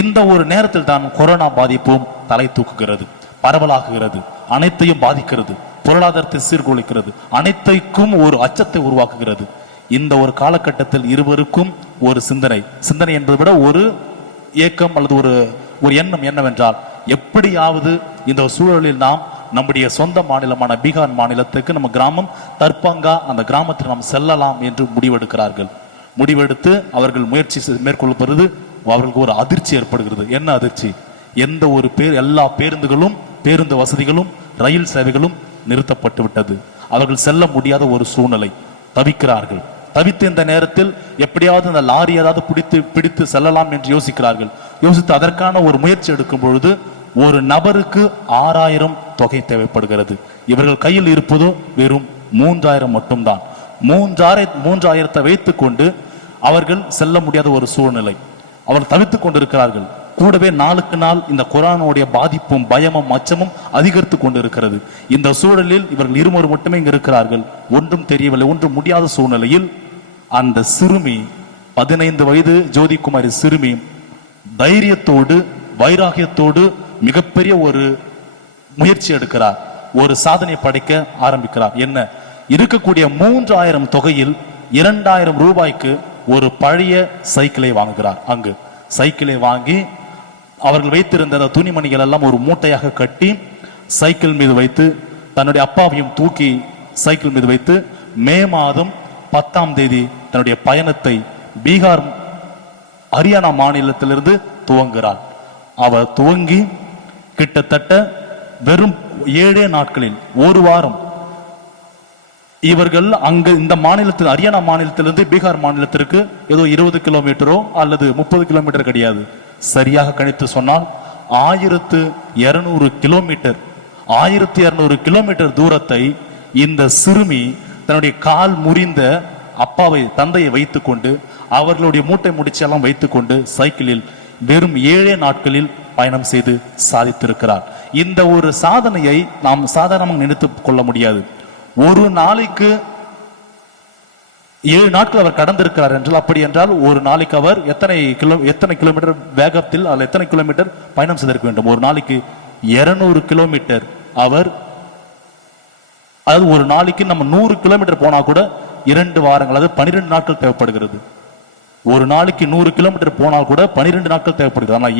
இந்த ஒரு நேரத்தில் தான் கொரோனா பாதிப்பும் தலை தூக்குகிறது, பரவலாகுகிறது, அனைத்தையும் பாதிக்கிறது, பொருளாதாரத்தை சீர்குலைக்கிறது, அனைத்தைக்கும் ஒரு அச்சத்தை உருவாக்குகிறது. இந்த ஒரு காலகட்டத்தில் இருவருக்கும் ஒரு சிந்தனை என்பதை விட ஒரு ஏக்கம் அல்லது ஒரு எண்ணம் என்னவென்றால், எப்படியாவது இந்த சூழலில் நாம் நம்முடைய சொந்த மாநிலமான பீகார் மாநிலத்துக்கு நம்ம கிராமம் தர்பங்கா, அந்த கிராமத்தில் நாம் செல்லலாம் என்று முடிவெடுக்கிறார்கள். முடிவெடுத்து அவர்கள் முயற்சி மேற்கொள்ளப்படுறது அவர்களுக்கு ஒரு அதிர்ச்சி ஏற்படுகிறது. என்ன அதிர்ச்சி? எந்த ஒரு எல்லா பேருந்துகளும், பேருந்து வசதிகளும், ரயில் சேவைகளும் நிறுத்தப்பட்டு விட்டது. அவர்கள் செல்ல முடியாத ஒரு சூழ்நிலை, தவிக்கிறார்கள். தவித்து இந்த நேரத்தில் எப்படியாவது அந்த லாரி ஏதாவது பிடித்து செல்லலாம் என்று யோசிக்கிறார்கள். யோசித்து அதற்கான ஒரு முயற்சி எடுக்கும் பொழுது ஒரு நபருக்கு 6000 தொகை தேவைப்படுகிறது. இவர்கள் கையில் இருப்பதோ வெறும் 3000 மட்டும்தான். 3000 வைத்துக் கொண்டு அவர்கள் செல்ல முடியாத ஒரு சூழ்நிலை. அவர்கள் தவித்துக் கொண்டிருக்கிறார்கள். கூடவே நாளுக்கு நாள் இந்த கொரோனாவுடைய பாதிப்பும் பயமும் அச்சமும் அதிகரித்து கொண்டிருக்கிறது. இந்த சூழலில் இவர்கள் இருவர் மட்டுமே இங்கு இருக்கிறார்கள். ஒன்றும் தெரியவில்லை, ஒன்றும் முடியாத சூழ்நிலையில் அந்த சிறுமி, 15 வயது ஜோதிகுமாரி சிறுமி தைரியத்தோடு வைராகியத்தோடு மிகப்பெரிய ஒரு முயற்சி எடுக்கிறார். ஒரு சாதனை படைக்க ஆரம்பிக்கிறார். என்ன? இருக்கக்கூடிய 3000 தொகையில் 2000 ரூபாய்க்கு ஒரு பழைய சைக்கிளை வாங்குகிறார். அங்கு சைக்கிளை வாங்கி அவர்கள் வைத்திருந்த அந்த துணிமணிகள் எல்லாம் ஒரு மூட்டையாக கட்டி சைக்கிள் மீது வைத்து தன்னுடைய அப்பாவையும் தூக்கி சைக்கிள் மீது வைத்து மே மாதம் 10ஆம் தேதி தன்னுடைய பயணத்தை பீகார் ஹரியானா மாநிலத்திலிருந்து துவங்குகிறார். அவர் துவங்கி கிட்டத்தட்ட வெறும் 7 நாட்களில், ஒரு வாரம் இவர்கள் அங்கு இந்த மாநிலத்தில், ஹரியானா மாநிலத்திலிருந்து பீகார் மாநிலத்திற்கு ஏதோ 20 கிலோமீட்டரோ அல்லது 30 கிலோமீட்டர் கிடையாது, சரியாக கணித்து சொன்னால் 1200 கிலோமீட்டர், 1200 கிலோமீட்டர் தூரத்தை இந்த சிறுமி தன்னுடைய கால் முறிந்த அப்பாவை, தந்தையை வைத்துக் கொண்டு, அவர்களுடைய மூட்டை முடிச்செல்லாம் வைத்துக் கொண்டு சைக்கிளில் வெறும் 7 நாட்களில் பயணம் செய்து சாதித்திருக்கிறார். இந்த ஒரு சாதனையை நாம் சாதாரணமாக நினைத்துக் கொள்ள முடியாது. ஒரு நாளைக்கு 7 நாட்கள் அவர் கடந்திருக்கிறார் என்றால், அப்படி என்றால் ஒரு நாளைக்கு அவர் எத்தனை கிலோமீட்டர் வேகத்தில் அல்ல எத்தனை கிலோமீட்டர் பயணம் செய்திருக்க வேண்டும்? ஒரு நாளைக்கு 200 கிலோமீட்டர் அவர், அதாவது ஒரு நாளைக்கு நம்ம 100 கிலோமீட்டர் போனா கூட 2 வாரங்கள், அதாவது 12 நாட்கள் தேவைப்படுகிறது. ஒரு நாளைக்கு 100 கிலோமீட்டர் போனால் கூட 12 நாட்கள் தேவைப்படுகிறது. ஆனால்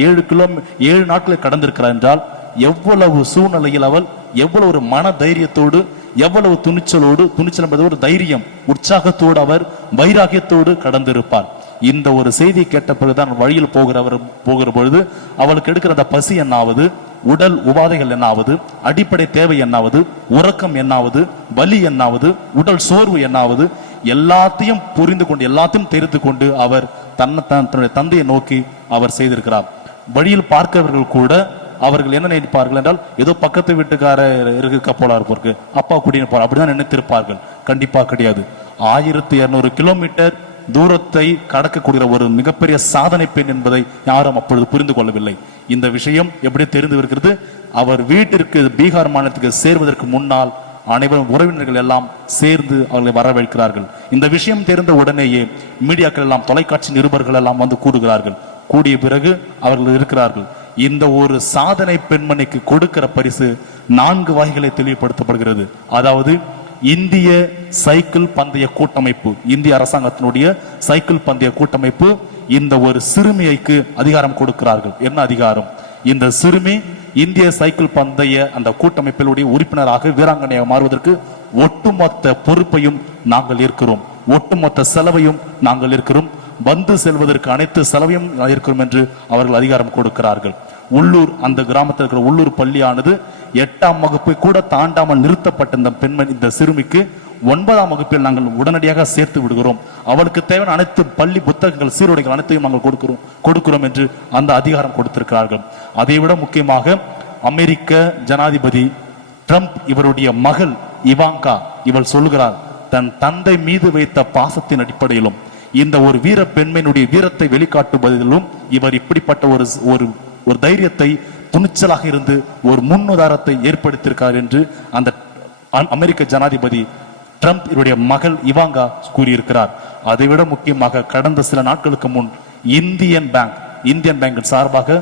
7 நாட்களை கடந்திருக்கிறார் என்றால் எவ்வளவு சூழ்நிலையில் அவள் எவ்வளவு ஒரு மன தைரியத்தோடு, எவ்வளவு துணிச்சல் என்பது ஒரு தைரியம், உற்சாகத்தோடு, அவர் வைராகியத்தோடு கடந்திருப்பார். இந்த ஒரு செய்தியை கேட்ட பிறகுதான் வழியில் போகிற பொழுது அவளுக்கு எடுக்கிற அந்த பசி என்னாவது, உடல் உபாதைகள் என்னாவது, அடிப்படை தேவை என்னாவது, உறக்கம் என்னாவது, வலி என்னாவது, உடல் சோர்வு என்னாவது, எல்லாத்தையும் புரிந்து கொண்டு, எல்லாத்தையும் தெரிந்து கொண்டு அவர் தன்னுடைய தந்தையை நோக்கி அவர் செய்திருக்கிறார். வழியில் பார்க்கிறவர்கள் கூட அவர்கள் என்ன நினைப்பார்கள் என்றால், ஏதோ பக்கத்து வீட்டுக்காரர் இருக்க போல இருப்பாருக்கு, அப்பா கூட்டின்னு போறார், அப்படிதான் நினைத்திருப்பார்கள். கண்டிப்பா கிடையாது. 1200 கிலோமீட்டர் தூரத்தை கடக்கக்கூடிய ஒரு மிகப்பெரிய சாதனை பெண் என்பதை யாரும் அப்பொழுது புரிந்து கொள்ளவில்லை. இந்த விஷயம் எப்படி தெரிந்து இருக்கிறது? அவர் வீட்டிற்கு, பீகார் மாநிலத்துக்கு சேர்வதற்கு முன்னால் அனைவரும் உறவினர்கள் எல்லாம் சேர்ந்து அவர்களை வரவேற்கிறார்கள். இந்த விஷயம் தெரிந்த உடனேயே மீடியாக்கள் எல்லாம், தொலைக்காட்சி நிருபர்கள் எல்லாம் வந்து கூடுகிறார்கள். கூடிய பிறகு அவர்கள் இருக்கிறார்கள். இந்த ஒரு சாதனை பெண்மணிக்கு கொடுக்கிற பரிசு 4 வகைகளை தெளிவுபடுத்தப்படுகிறது. அதாவது இந்திய சைக்கிள் பந்தய கூட்டமைப்பு, இந்திய அரசாங்கத்தினுடைய சைக்கிள் பந்தய கூட்டமைப்பு இந்த ஒரு சிறுமியைக்கு அதிகாரம் கொடுக்கிறார்கள். என்ன அதிகாரம்? இந்த சிறுமி இந்திய சைக்கிள் பந்தய அந்த கூட்டமைப்பினுடைய உறுப்பினராக, வீராங்கனையாக மாறுவதற்கு ஒட்டுமொத்த பொறுப்பையும் நாங்கள் இருக்கிறோம், ஒட்டுமொத்த செலவையும் நாங்கள் இருக்கிறோம், வந்து செல்வதற்கு அனைத்து செலவையும் இருக்கிறோம் என்று அவர்கள் அதிகாரம் கொடுக்கிறார்கள். உள்ளூர், அந்த கிராமத்தில் இருக்கிற உள்ளூர் பள்ளியானது 8ஆம் வகுப்பை கூட தாண்டாமல் நிறுத்தப்பட்ட இந்த பெண்மணி, இந்த சிறுமிக்கு 9ஆம் வகுப்பில் நாங்கள் உடனடியாக சேர்த்து விடுகிறோம், அவளுக்கு தேவையான அனைத்து பள்ளி புத்தகங்கள், சீருடைகள் அனைத்தையும் நாங்கள் கொடுக்கிறோம் என்று அந்த அதிகாரம் கொடுத்திருக்கிறார்கள். அதைவிட முக்கியமாக அமெரிக்க ஜனாதிபதி ட்ரம்ப், இவருடைய மகள் இவாங்கா, இவள் சொல்லுகிறார், தன் தந்தை மீது வைத்த பாசத்தின் அடிப்படையிலும் இந்த ஒரு வீர பெண்மையினுடைய வீரத்தை வெளிக்காட்டுவதிலும் இவர் இப்படிப்பட்ட ஒரு தைரியத்தை, துணிச்சலாக இருந்து ஒரு முன்னுதாரணத்தை ஏற்படுத்தியிருக்கார் என்று அந்த அமெரிக்க ஜனாதிபதி ட்ரம்ப் இவருடைய மகள் இவாங்கா கூறியிருக்கிறார். அதைவிட முக்கியமாக கடந்த சில நாட்களுக்கு முன் இந்தியன் பேங்க் சார்பாக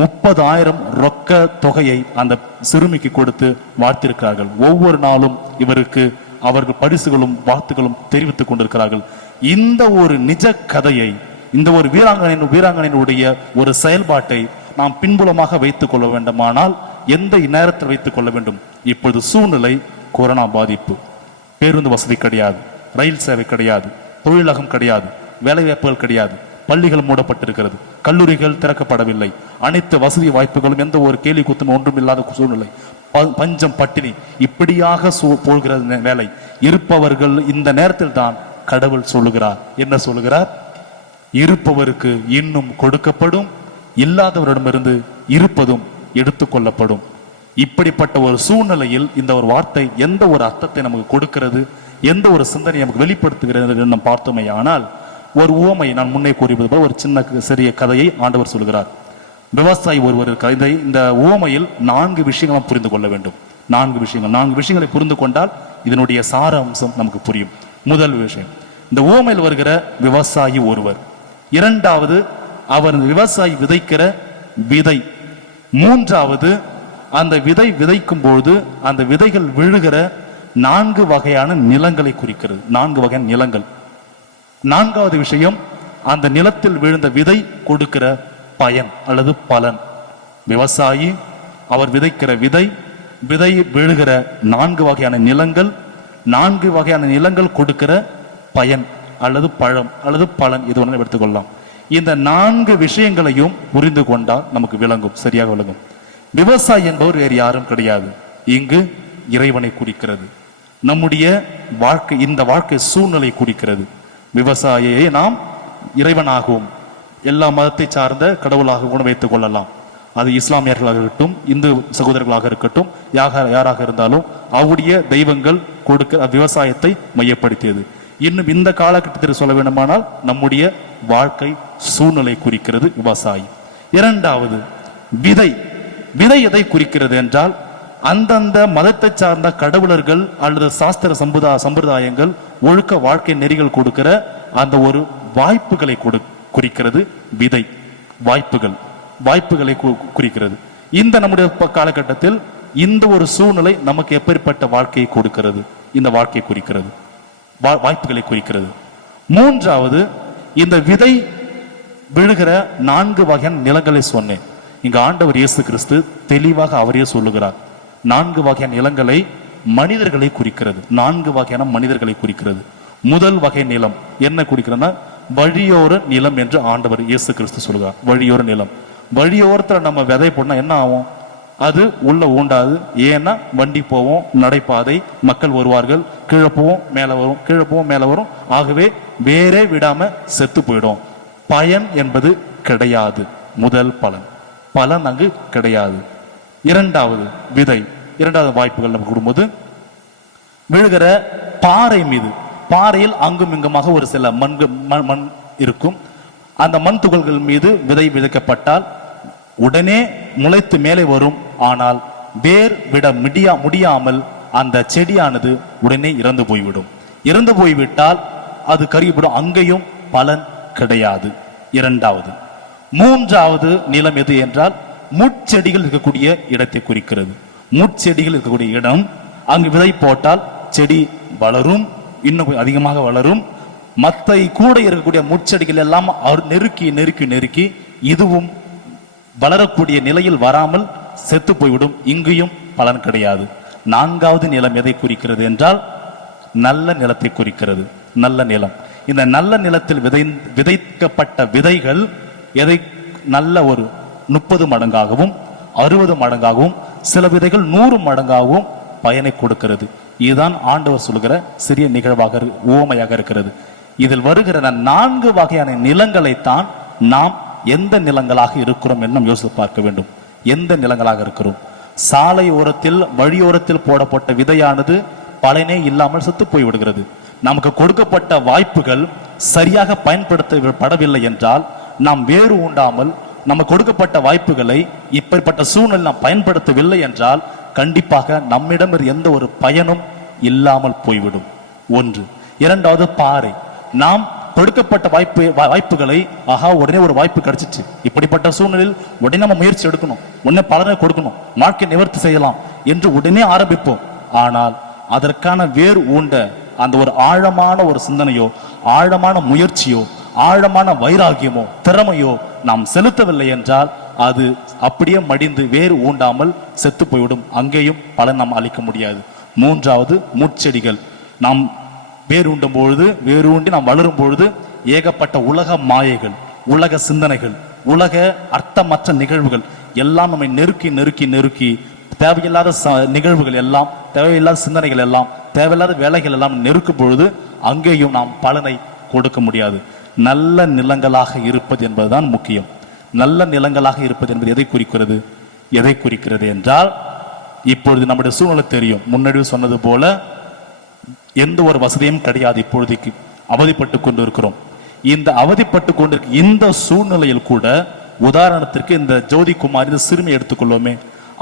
30,000 ரொக்க தொகையை அந்த சிறுமிக்கு கொடுத்து வாழ்த்திருக்கிறார்கள். ஒவ்வொரு நாளும் இவருக்கு அவர்கள் பரிசுகளும் வாழ்த்துகளும் தெரிவித்துக் கொண்டிருக்கிறார்கள். இந்த ஒரு நிஜ கதையை, இந்த ஒரு வீராங்கனையினுடைய ஒரு செயல்பாட்டை நாம் பின்புலமாக வைத்துக் கொள்ள வேண்டுமானால் எந்த நேரத்தில் வைத்துக் கொள்ள வேண்டும்? இப்பொழுது சூழ்நிலை கொரோனா பாதிப்பு, பேருந்து வசதி கிடையாது, ரயில் சேவை கிடையாது, தொழிலகம் கிடையாது, வேலைவாய்ப்புகள் கிடையாது, பள்ளிகள் மூடப்பட்டிருக்கிறது, கல்லூரிகள் திறக்கப்படவில்லை, அனைத்து வசதி வாய்ப்புகளும் எந்த ஒரு கேலி குத்தும் ஒன்றும் இல்லாத சூழ்நிலை, பஞ்சம் பட்டினி, இப்படியாக போகிற வேலை இருப்பவர்கள் இந்த நேரத்தில் தான் கடவுள் சொல்லுகிறார். என்ன சொல்லுகிறார்? இருப்பவருக்கு இன்னும் கொடுக்கப்படும், இல்லாதவரிடமிருந்து இருப்பதும் எடுத்துக்கொள்ளப்படும். இப்படிப்பட்ட ஒரு சூழ்நிலையில் இந்த ஒரு வார்த்தை எந்த ஒரு அர்த்தத்தை நமக்கு கொடுக்கிறது, எந்த ஒரு சிந்தனை நமக்கு வெளிப்படுத்துகிறது என்று நாம் பார்த்தோமே. ஆனால் ஒரு உவமை, நான் முன்னே கூறியது போல ஒரு சின்ன சிறிய கதையை ஆண்டவர் சொல்கிறார். விவசாயி ஒருவர் இந்த உவமையில் 4 விஷயங்களை புரிந்து கொள்ள வேண்டும். 4 விஷயங்களை புரிந்து கொண்டால் இதனுடைய சார அம்சம் நமக்கு புரியும். முதல் விஷயம், இந்த உவமையில் வருகிற விவசாயி ஒருவர். இரண்டாவது, அவர் விவசாயி விதைக்கிற விதை. மூன்றாவது, அந்த விதை விதைக்கும் பொழுது அந்த விதைகள் விழுகிற 4 வகையான நிலங்களை குறிக்கிறது. 4 வகையான நிலங்கள். 4வது விஷயம், அந்த நிலத்தில் விழுந்த விதை கொடுக்கிற பயன் அல்லது பலன். விவசாயி, அவர் விதைக்கிற விதை, விதை விழுகிற 4 வகையான நிலங்கள், 4 வகையான நிலங்கள் கொடுக்கிற பயன் அல்லது பழம் அல்லது பலன், இது ஒன்று எடுத்துக்கொள்ளலாம். இந்த 4 விஷயங்களையும் புரிந்து கொண்டால் நமக்கு விளங்கும், சரியாக விளங்கும். விவசாயி என்பவர் வேறு யாரும் கிடையாது, இங்கு இறைவனை குறிக்கிறது. நம்முடைய வாழ்க்கை, இந்த வாழ்க்கை சூழ்நிலை குறிக்கிறது. விவசாயியை நாம் இறைவனாகவும் எல்லா மதத்தை சார்ந்த கடவுளாக கூட வைத்துக் கொள்ளலாம். அது இஸ்லாமியர்களாக இருக்கட்டும், இந்து சகோதரர்களாக இருக்கட்டும், யாராக இருந்தாலும் அவருடைய தெய்வங்கள் கொடுக்க விவசாயத்தை மையப்படுத்தியது. இன்னும் இந்த காலகட்டத்தில் சொல்ல வேண்டுமானால் நம்முடைய வாழ்க்கை சூழ்நிலை குறிக்கிறது விவசாயி. இரண்டாவது, விதை. விதை எதை குறிக்கிறது என்றால் அந்தந்த மதத்தை சார்ந்த கடவுளர்கள் அல்லது சாஸ்திர சம்பிரதாயங்கள், ஒழுக்க வாழ்க்கை நெறிகள் கொடுக்கிற அந்த ஒரு வாய்ப்புகளை குறிக்கிறது விதை. வாய்ப்புகளை குறிக்கிறது. இந்த நம்முடைய காலகட்டத்தில் இந்த ஒரு சூழ்நிலை நமக்கு எப்பேற்பட்ட வாழ்க்கையை கொடுக்கிறது, இந்த வாழ்க்கையை குறிக்கிறது, வாய்ப்புகளை குறிக்கிறது. மூன்றாவது, இந்த விதை விழுகிற 4 வகையான நிலங்களை சொன்னேன். இங்கு ஆண்டவர் இயேசு கிறிஸ்து தெளிவாக அவரே சொல்லுகிறார். 4 வகையான நிலங்களை மனிதர்களை குறிக்கிறது. 4 வகையான மனிதர்களை குறிக்கிறது. முதல் வகை நிலம் என்ன குறிக்கிறதுனா வழியோர நிலம் என்று ஆண்டவர் இயேசு கிறிஸ்து சொல்லுகிறார். வழியோர நிலம். வழியோரத்துல நம்ம விதை போடனா என்ன ஆகும்? அது உள்ள ஊண்டாது. ஏன்னா வண்டி போவோம், நடைபாதை, மக்கள் வருவார்கள், கீழே போவோம் மேல வரும், கீழே போவோம் மேல வரும். ஆகவே வேறே விடாம செத்து போயிடும். பயன் என்பது கிடையாது. முதல் பலன் அங்கு கிடையாது. இரண்டாவது விதை, இரண்டாவது வாய்ப்புகள் நம்ம கொடுக்கும்போது விழுகிற பாறை மீது, பாறையில் அங்கும் இங்குமாக ஒரு சில மண் இருக்கும். அந்த மண் துகள்கள் மீது விதை விதைக்கப்பட்டால் உடனே முளைத்து மேலே வரும். ஆனால் வேர் விட முடியாமல் அந்த செடியானது உடனே இறந்து போய்விடும். இறந்து போய்விட்டால் அது கருகிவிடும். அங்கேயும் பலன் கிடையாது. இரண்டாவது. மூன்றாவது நிலம் எது என்றால் முட்செடிகள் இருக்கக்கூடிய இடத்தை குறிக்கிறது. முட்செடிகள் இருக்கக்கூடிய இடம், அங்கு விதை போட்டால் செடி வளரும், இன்னும் அதிகமாக வளரும். மற்ற கூட இருக்கக்கூடிய முட்செடிகள் எல்லாம் நெருக்கி இதுவும் வளரக்கூடிய நிலையில் வராமல் செத்து போய்விடும். இங்கேயும் பலன் கிடையாது. நான்காவது நிலம் எதை குறிக்கிறது என்றால் நல்ல நிலத்தை குறிக்கிறது. நல்ல நிலம். இந்த நல்ல நிலத்தில் விதைக்கப்பட்ட விதைகள் எதை நல்ல ஒரு 30 மடங்காகவும் 60 மடங்காகவும் சில விதைகள் 100 மடங்காகவும் பயனை கொடுக்கிறது. இதுதான் ஆண்டவர் சொல்கிற சிறிய நிகழ்வாக உவமையாக இருக்கிறது. இதில் வருகிற 4 வகையான நிலங்களைத்தான் நாம் எந்த நிலங்களாக இருக்கிறோம் என்று நாம் யோசித்து பார்க்க வேண்டும். எந்த நிலங்களாக இருக்கிறோம்? சாலை ஓரத்தில், வழியோரத்தில் போடப்பட்ட விதையானது பலனே இல்லாமல் செத்து போய்விடுகிறது. நமக்கு கொடுக்கப்பட்ட வாய்ப்புகள் சரியாக பயன்படுத்தப்படவில்லை என்றால், நாம் வேறு உண்டாமல் நம்ம கொடுக்கப்பட்ட வாய்ப்புகளை இப்படிப்பட்ட சூழ்நிலை நாம் பயன்படுத்தவில்லை என்றால் கண்டிப்பாக நம்மிடம் எந்த ஒரு பயனும் இல்லாமல் போய்விடும். ஒன்று. இரண்டாவது பாறை. நாம் கொடுக்கப்பட்ட வாய்ப்புகளை உடனே ஒரு வாய்ப்பு கிடைச்சிச்சு, இப்படிப்பட்ட சூழ்நிலையில் உடனே நம்ம முயற்சி எடுக்கணும், உடனே பலனை கொடுக்கணும், வாழ்க்கை நிவர்த்தி செய்யலாம் என்று உடனே ஆரம்பிப்போம். ஆனால் அதற்கான வேர் ஊண்ட அந்த ஒரு ஆழமான ஒரு சிந்தனையோ, ஆழமான முயற்சியோ, ஆழமான வைராகியமோ, திறமையோ நாம் செலுத்தவில்லை என்றால் அது அப்படியே மடிந்து வேறு ஊண்டாமல் செத்து போய்விடும். அங்கேயும் பலன் நாம் அளிக்க முடியாது. மூன்றாவது, முட்செடிகள். நாம் வேறு ஊண்டும் பொழுது, வேறு ஊண்டி நாம் வளரும் பொழுது ஏகப்பட்ட உலக மாயைகள், உலக சிந்தனைகள், உலக அர்த்தமற்ற நிகழ்வுகள் எல்லாம் நம்மை நெருக்கி நெருக்கி நெருக்கி தேவையில்லாத நிகழ்வுகள் எல்லாம், தேவையில்லாத சிந்தனைகள் எல்லாம், தேவையில்லாத வேலைகள் எல்லாம் நெருக்கும் பொழுது அங்கேயும் நாம் பலனை கொடுக்க முடியாது. நல்ல நிலங்களாக இருப்பது என்பதுதான் முக்கியம். நல்ல நிலங்களாக இருப்பது என்பது எதை குறிக்கிறது? எதை குறிக்கிறது என்றால், இப்பொழுது நம்முடைய சூழ்நிலை தெரியும். முன்னாடி சொன்னது போல எந்த ஒரு வசதியும் கிடையாது. இப்பொழுதைக்கு அவதிப்பட்டு கொண்டு இருக்கிறோம். இந்த அவதிப்பட்டு கொண்டிருக்க இந்த சூழ்நிலையில் கூட, உதாரணத்திற்கு இந்த ஜோதிகுமார், இந்த சிறுமி எடுத்துக்கொள்வோமே,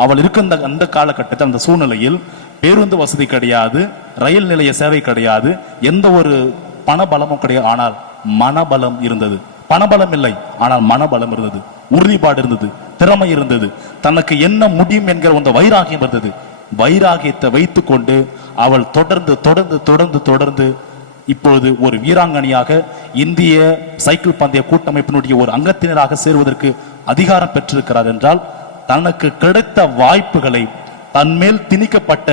அவள் இருக்க அந்த காலகட்டத்தில், அந்த சூழ்நிலையில் பேருந்து வசதி கிடையாது, ரயில் நிலைய சேவை கிடையாது, எந்த ஒரு பணபலமும் கிடையாது. ஆனால் மனபலம் இருந்தது. பணபலம் இல்லை, ஆனால் மனபலம் இருந்தது, உறுதிப்பாடு இருந்தது, திறமை இருந்தது, தனக்கு என்ன முடியும் என்கிற அந்த வைராகியம் இருந்தது. வைராகியத்தை வைத்துக் கொண்டு அவள் தொடர்ந்து தொடர்ந்து தொடர்ந்து தொடர்ந்து இப்பொழுது ஒரு வீராங்கனையாக இந்திய சைக்கிள் பந்தய கூட்டமைப்பினுடைய ஒரு அங்கத்தினராக சேருவதற்கு அதிகாரம் பெற்றிருக்கிறார் என்றால், தனக்கு கிடைத்த வாய்ப்புகளை, தன்மேல் திணிக்கப்பட்ட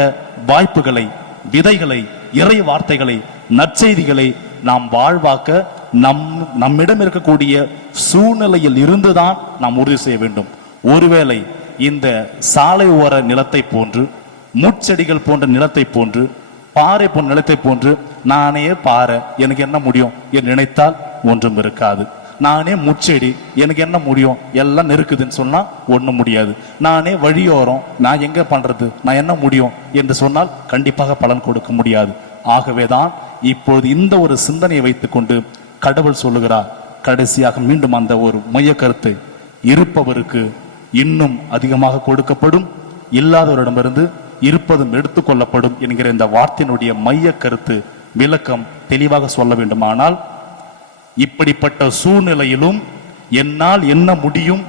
வாய்ப்புகளை, விதைகளை, இறை வார்த்தைகளை, நற்செய்திகளை நாம் வாழ்வாக்க நம்மிடம் இருக்கக்கூடிய சூழ்நிலையில் இருந்துதான் நாம் உறுதி செய்ய வேண்டும். ஒருவேளை இந்த சாலை ஓர நிலத்தை போன்று, முட்செடிகள் போன்ற நிலத்தை போன்று, பாறை போன்ற நிலத்தை போன்று நானே பாறை, எனக்கு என்ன முடியும் என்று நினைத்தால் ஒன்றும் இருக்காது. நானே முச்செடி, எனக்கு என்ன முடியும், எல்லாம் நெருக்குதுன்னு சொன்னா ஒண்ணும் முடியாது. நானே வழியோரம், நான் எங்க பண்றது, நான் என்ன முடியும் என்று சொன்னால் கண்டிப்பாக பலன் கொடுக்க முடியாது. ஆகவேதான் இப்பொழுது இந்த ஒரு சிந்தனையை வைத்துக் கொண்டு கடவுள் சொல்லுகிறார், கடைசியாக மீண்டும் அந்த ஒரு மைய கருத்து, இருப்பவருக்கு இன்னும் அதிகமாக கொடுக்கப்படும், இல்லாதவரிடமிருந்து இருப்பதும் எடுத்துக்கொள்ளப்படும் என்கிற இந்த வார்த்தையினுடைய மைய கருத்து விளக்கம் தெளிவாக சொல்ல வேண்டுமானால், இப்படிப்பட்ட சூழ்நிலையிலும் என்னால் என்ன முடியும்,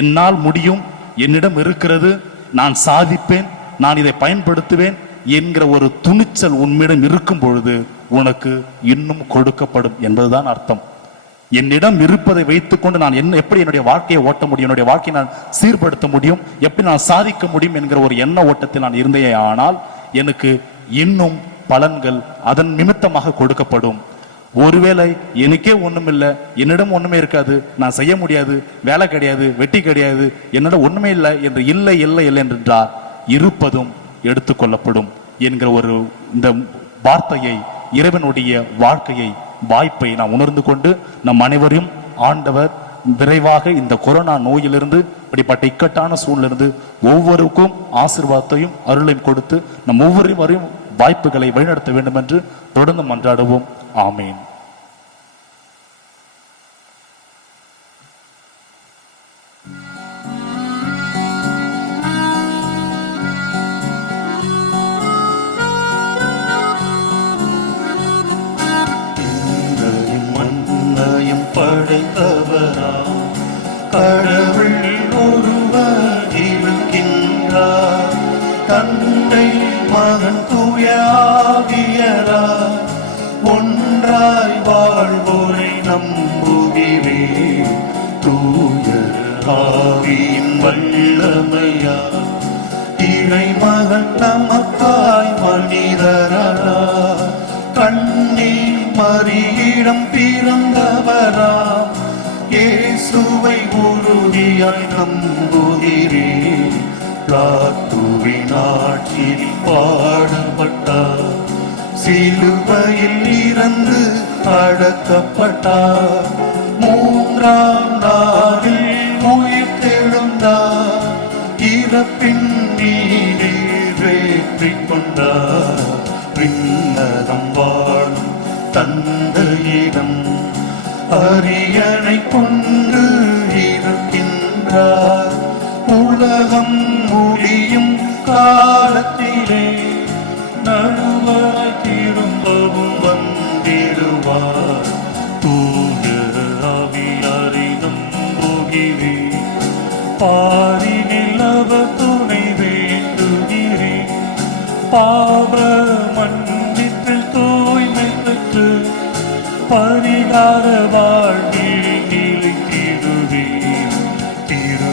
என்னால் முடியும், என்னிடம் இருக்கிறது, நான் சாதிப்பேன், நான் இதை பயன்படுத்துவேன் என்கிற ஒரு துணிச்சல் உன்னிடம் இருக்கும் பொழுது உனக்கு இன்னும் கொடுக்கப்படும் என்பதுதான் அர்த்தம். என்னிடம் இருப்பதை வைத்துக்கொண்டு நான் எப்படி என்னுடைய வாழ்க்கையை ஓட்ட முடியும், என்னுடைய வாழ்க்கையை நான் சீர்படுத்த முடியும், எப்படி நான் சாதிக்க முடியும் என்கிற ஒரு எண்ண ஓட்டத்தில் நான் இருந்தே ஆனால் எனக்கு இன்னும் பலன்கள் அதன் நிமித்தமாக கொடுக்கப்படும். ஒருவேளை எனக்கே ஒண்ணும் இல்லை, என்னிடம் ஒண்ணுமே இருக்காது, நான் செய்ய முடியாது, வேலை கிடையாது, வெட்டி கிடையாது, என்னிடம் ஒண்ணுமே இல்லை என்று இல்லை இல்லை இல்லை என்றால் இருப்பதும் எடுத்துக்கொள்ளப்படும் என்கிற ஒரு இந்த வார்த்தையை, இறைவனுடைய வாழ்க்கையை, வாய்ப்பை நாம் உணர்ந்து கொண்டு நம் அனைவரையும் ஆண்டவர் விரைவாக இந்த கொரோனா நோயிலிருந்து, இப்படிப்பட்ட இக்கட்டான சூழ்நிலிருந்து ஒவ்வொருக்கும் ஆசீர்வாதத்தையும் அருளையும் கொடுத்து நம் ஒவ்வொருவரையும் வாய்ப்புகளை வழிநடத்த வேண்டும் என்று தொடர்ந்து மன்றாடுவோம். ஆமீன். மண்ணையும் படைத்தவரா கடவுள் ஒருவர் இருக்கின்றார், தந்தை மகன் தூய ஆவியரா ஒன்றாய் வாழ்வோரை நம்புகிறேன். தூய ஆவியின் வல்லமையா இறைமகன் நமக்காய் மனிதரா கண்ணி மரியிடம் பிறந்தவரா இயேசுவை உறுதியாய் நம்புகிறேன். பிளாத்துவின் ஆட்சியில் பாடுபட்டார், சிலுவையில் இறந்து அடக்கப்பட்டார், மூன்றாம் நாளில் உயிர்த்தெழுந்தார், இறப்பின் நீரில் வெற்றிக் கொண்டார். விண்ணகம் வாழும் தந்தையிடம் அரியணை கொண்டு இருக்கின்றார், உலகம் முடியும் காலத்திலே நடுவாய் திரும்பவும் வந்திடுவார். தூய ஆவியாரை நம்புகிறேன், பாரினில் அவர் துணை வேண்டுகிறேன், பாவ மன்னிப்பில் தூய்மை பெற்று பரிகார வாழ்வில் நிலைத்திடுவேன். திரு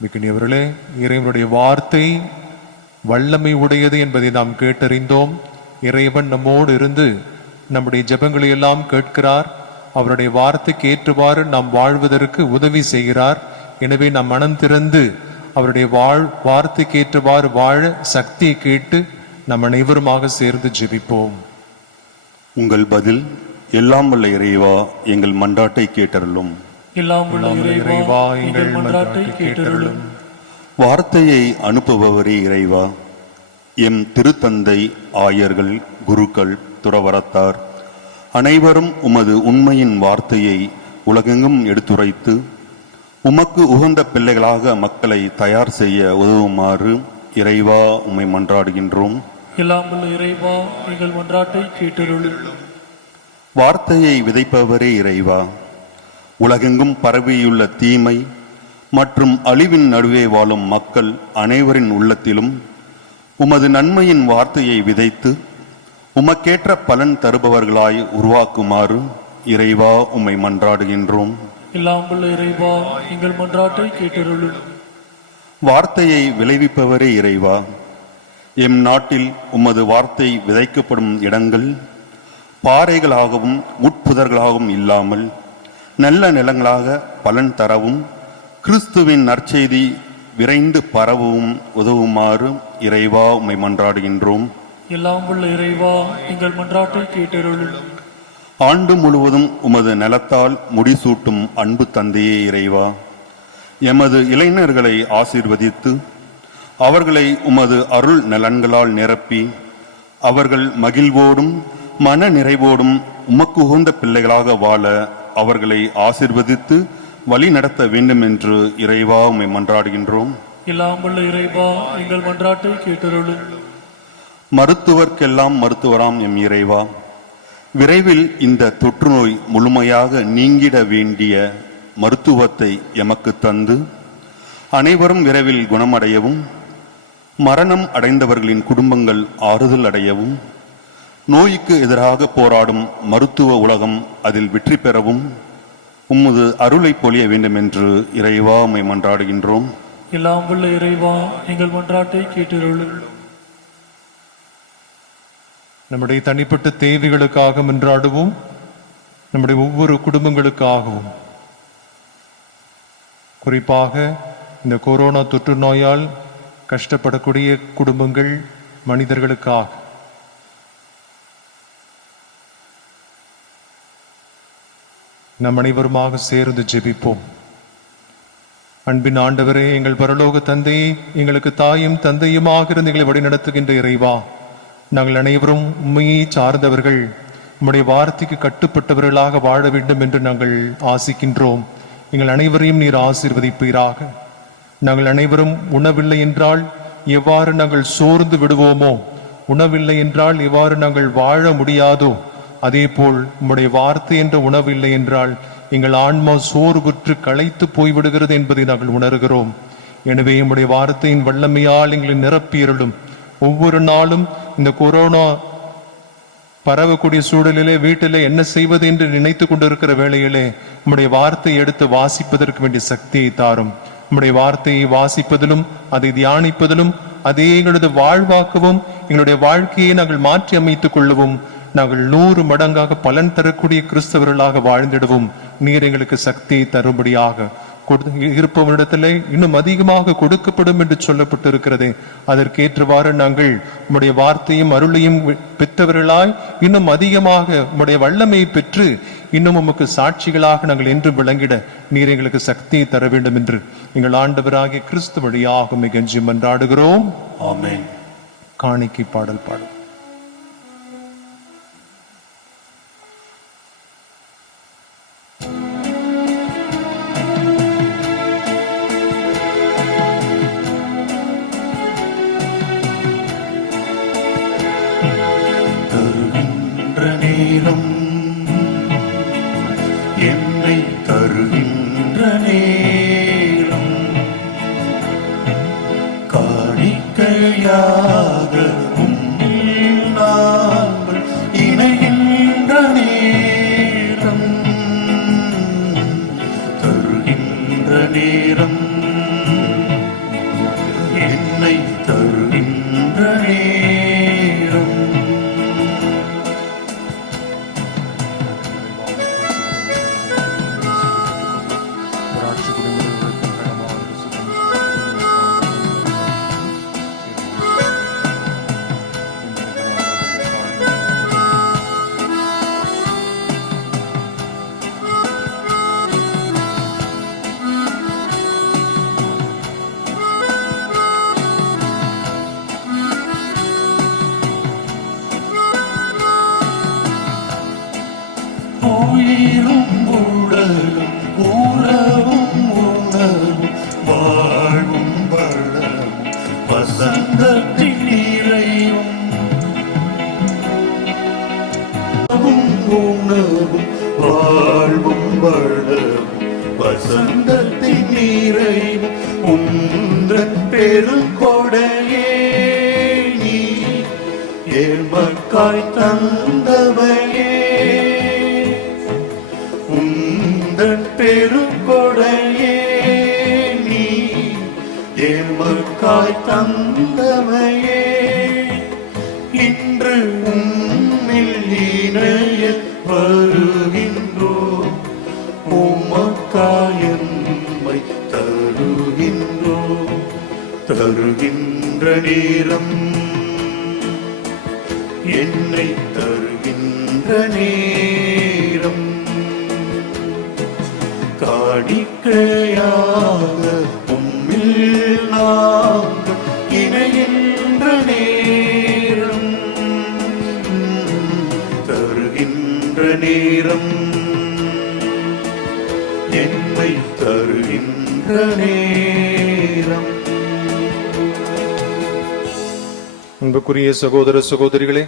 மிகுதியவர்களே, இறைவனுடைய வார்த்தை வல்லமை உடையது என்பதை நாம் கேட்டறிந்தோம். இறைவன் நம்மோடு இருந்து நம்முடைய ஜெபங்களை எல்லாம் கேட்கிறார். அவருடைய வார்த்தைக்கு ஏற்றவாறு நாம் வாழ்வதற்கு உதவி செய்கிறார். எனவே நாம் மனம் திறந்து அவருடைய வார்த்தைக்கு ஏற்றவாறு வாழ சக்தியை கேட்டு நம் அனைவருமாக சேர்ந்து ஜெபிப்போம். உங்கள் பதில் எல்லாம் வல்ல இறைவா எங்கள் மன்றாட்டை கேட்டருளும். எல்லாம் உள்ள இறைவா எங்கள் மன்றாட்டை கேட்டருளும். வார்த்தையை அனுப்புபவரே இறைவா, எம் திருத்தந்தை, ஆயர்கள், குருக்கள், துறவரத்தார் அனைவரும் உமது உண்மையின் வார்த்தையை உலகெங்கும் எடுத்துரைத்து உமக்கு உகந்த பிள்ளைகளாக மக்களை தயார் செய்ய உதவுமாறு இறைவா உம்மை மன்றாடுகின்றோம். எல்லாம் உள்ள இறைவா எங்கள் மன்றாட்டை கேட்டருளும். வார்த்தையை விதைப்பவரே இறைவா, உலகெங்கும் பரவியுள்ள தீமை மற்றும் அழிவின் நடுவே வாழும் மக்கள் அனைவரின் உள்ளத்திலும் உமது நன்மையின் வார்த்தையை விதைத்து உமக்கேற்ற பலன் தருபவர்களாய் உருவாக்குமாறு இறைவா உம்மை மன்றாடுகின்றோம். எல்லாம் உள்ள இறைவா எங்கள் மன்றாட்டை கேட்டருளும். வார்த்தையை விளைவிப்பவரே இறைவா, எம் நாட்டில் உமது வார்த்தை விதைக்கப்படும் இடங்கள் பாறைகளாகவும் உட்புதர்களாகவும் இல்லாமல் நல்ல நிலங்களாக பலன் தரவும் கிறிஸ்துவின் நற்செய்தி விரைந்து பரவவும் உதவுமாறு இறைவா உம்மை மன்றாடுகின்றோம். எல்லாம் உள்ள இறைவா எங்கள் மன்றாட்டை கேட்டருளும். ஆண்டு முழுவதும் உமது நலத்தால் முடிசூட்டும் அன்பு தந்தையே இறைவா, எமது இளைஞர்களை ஆசீர்வதித்து அவர்களை உமது அருள் நலன்களால் நிரப்பி அவர்கள் மகிழ்வோடும் மன நிறைவோடும் உமக்கு உகந்த பிள்ளைகளாக வாழ அவர்களை ஆசீர்வதித்து வழி நடத்த வேண்டும் என்று இறைவா உம்மை மன்றாடுகின்றோம். எல்லாம் உள்ள இறைவா எங்கள் மன்றாட்டை கேட்டருளும். மருத்துவர்க்கெல்லாம் மருத்துவராம் எம் இறைவா, விரைவில் இந்த தொற்று நோய் முழுமையாக நீங்கிட வேண்டிய மருத்துவத்தை எமக்கு தந்து அனைவரும் விரைவில் குணமடையவும் மரணம் அடைந்தவர்களின் குடும்பங்கள் ஆறுதல் அடையவும் நோய்க்கு எதிராக போராடும் மருத்துவ உலகம் அதில் வெற்றி பெறவும் உமது அருளை பொழிய வேண்டும் என்று இறைவா உம்மை மன்றாடுகின்றோம். எல்லாம் உள்ள இறைவா எங்கள் மன்றாட்டை கேட்டருளும். நம்முடைய தனிப்பட்ட தேவைகளுக்காக மன்றாடுவோம். நம்முடைய ஒவ்வொரு குடும்பங்களுக்காகவும், குறிப்பாக இந்த கொரோனா தொற்று நோயால் கஷ்டப்படக்கூடிய குடும்பங்கள், மனிதர்களுக்காக நம் அனைவருமாக சேர்ந்து ஜெபிப்போம். அன்பின் ஆண்டவரே, எங்கள் பரலோக தந்தையே, எங்களுக்கு தாயும் தந்தையுமாக இருந்து எங்களை வழிநடத்துகின்ற இறைவா, நாங்கள் அனைவரும் உண்மையை சார்ந்தவர்கள், உம்முடைய வார்த்தைக்கு கட்டுப்பட்டவர்களாக வாழ வேண்டும் என்று நாங்கள் ஆசிக்கின்றோம். எங்கள் அனைவரையும் நீர் ஆசீர்வதிப்பீராக. நாங்கள் அனைவரும் உணவில்லை என்றால் எவ்வாறு நாங்கள் சோர்ந்து விடுவோமோ, உணவில்லை என்றால் எவ்வாறு நாங்கள் வாழ முடியாதோ, அதே போல் உம்முடைய வார்த்தை என்ற உணவில்லை என்றால் எங்கள் ஆன்மா சோர்வுற்று களைத்து போய்விடுகிறது என்பதை நாங்கள் உணர்கிறோம். எனவே உம்முடைய வார்த்தையின் வல்லமையால் எங்களை நிரப்பியருளும். ஒவ்வொரு நாளும் இந்த கொரோனா பரவக்கூடிய சூழலிலே வீட்டிலே என்ன செய்வது என்று நினைத்து கொண்டிருக்கிற வேளையிலே உம்முடைய வார்த்தையை எடுத்து வாசிப்பதற்கு வேண்டிய சக்தியை தாரும். உம்முடைய வார்த்தையை வாசிப்பதிலும் அதை தியானிப்பதிலும் அதே எங்களது வாழ்வாக்கவும் எங்களுடைய வாழ்க்கையை நாங்கள் மாற்றி அமைத்துக் கொள்ளவும் நாங்கள் 100 மடங்காக பலன் தரக்கூடிய கிறிஸ்தவர்களாக வாழ்ந்திடுவோம். நீர் எங்களுக்கு சக்தியை தரும்படியாக இருப்பவரிடத்திலே இன்னும் அதிகமாக கொடுக்கப்படும் என்று சொல்லப்பட்டிருக்கிறதே, அதற்கேற்றவாறு நாங்கள் உம்முடைய வார்த்தையும் அருளையும் பெற்றவர்களாய் இன்னும் அதிகமாக உம்முடைய வல்லமையை பெற்று இன்னும் உமக்கு சாட்சிகளாக நாங்கள் என்று விளங்கிட நீர் எங்களுக்கு சக்தியை தர வேண்டும் என்று எங்கள் ஆண்டவராகிய கிறிஸ்து வழியாக மிகஞ்சி மன்றாடுகிறோம். ஆமென். காணிக்கை பாடல் பாடும். நேரம் என்னை தருகின்ற நேரம் காணிக்கையாக உம்மில் நேரம் என்னை தருகின்ற நேரம் உயிரும் உடலும் உறவும் உணவும் வாழ்வும் வளமும் வசந்தத்தின் நிறையும் உணவும் வாழ்வும் வளமும் வசந்தத்தின் நிறைவும் உந்தன் பெருங்கொடையே நீ ஏழ்மக்காய் தந்தவையே உந்தன் பெருங்கொடையே நீ ஏழ்மக்காய் தந்தவையே இன்று உம்மில் இணைய வருகின்றோம் உமக்காயம்மை தருகின்றோம் தருகின்ற நேரம் என்னை தருகின்ற நேரம் காணிக்கையாக உம்மில் நாங்கள் இணைகின்ற நேரம் தருகின்ற நேரம் என்னை தருகின்ற நேரம். அன்புக்குரிய சகோதர சகோதரிகளே,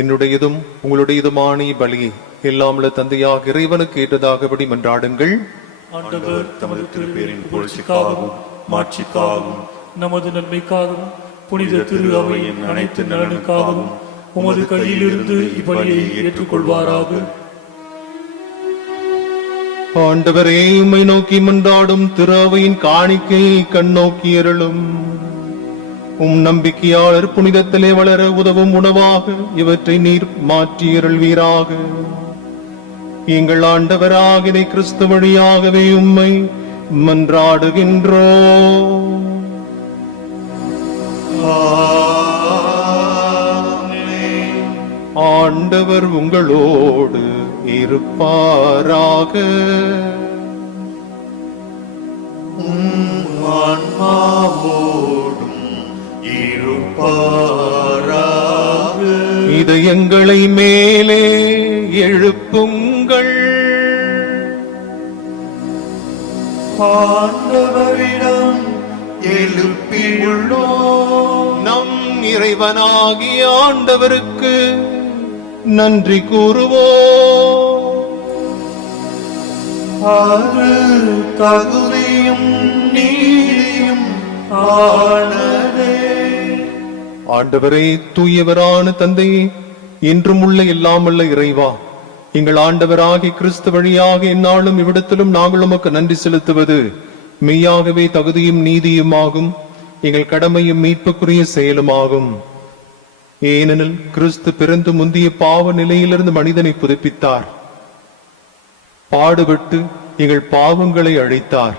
என்னுடையதும் உங்களுடையதுமான பலியை எல்லாமுள்ள தந்தையாக இறைவனுக்கு ஏற்றதாகபடி மன்றாடுங்கள். ஆண்டவர் தமது திருப்பேரின் புகழ்ச்சிக்காகவும் மாட்சிக்காகவும் நமது நன்மைக்காகவும் புனித திரு அவையின் அனைத்து நலனுக்காகவும் உமது கையிலிருந்து இப்பலியை ஏற்றுக்கொள்வாராக. ஆண்டவரே, உம்மை நோக்கி மன்றாடும் திரு அவையின் காணிக்கையை கண்ணோக்கி அருளும். உம் நம்பிக்கையாளர் புனிதத்திலே வளர உதவும் உணவாக இவற்றை நீர் மாற்றி அருள்வீராக. எங்கள் ஆண்டவராகிய கிறிஸ்து வழியாகவே உம்மை மன்றாடுகின்றோம். ஆண்டவர் உங்களோடு இருப்பாராக. ஆன்மாவோடும் இருப்பாராக. இதயங்களை மேலே எழுப்புங்கள். ஆண்டவரிடம் எழுப்பியுள்ளோம். நம் இறைவனாகிய ஆண்டவருக்கு நன்றி கூறுவோம். அது தகுதியும் நீதியும் ஆனதே. ஆண்டவரே, தூயவரான தந்தையே, என்றும் உள்ள எல்லாம் உள்ள இறைவா, எங்கள் ஆண்டவராகிய கிறிஸ்து வழியாக எந்நாளும் இவ்விடத்திலும் நாங்கள் உமக்கு நன்றி செலுத்துவது மெய்யாகவே தகுதியும் நீதியுமாகும், எங்கள் கடமையும் மீட்புக்குரிய செயலுமாகும். ஏனெனில் கிறிஸ்து பிறந்து முந்திய பாவ நிலையிலிருந்து மனிதனை புதுப்பித்தார், பாடுபட்டு எங்கள் பாவங்களை அழித்தார்,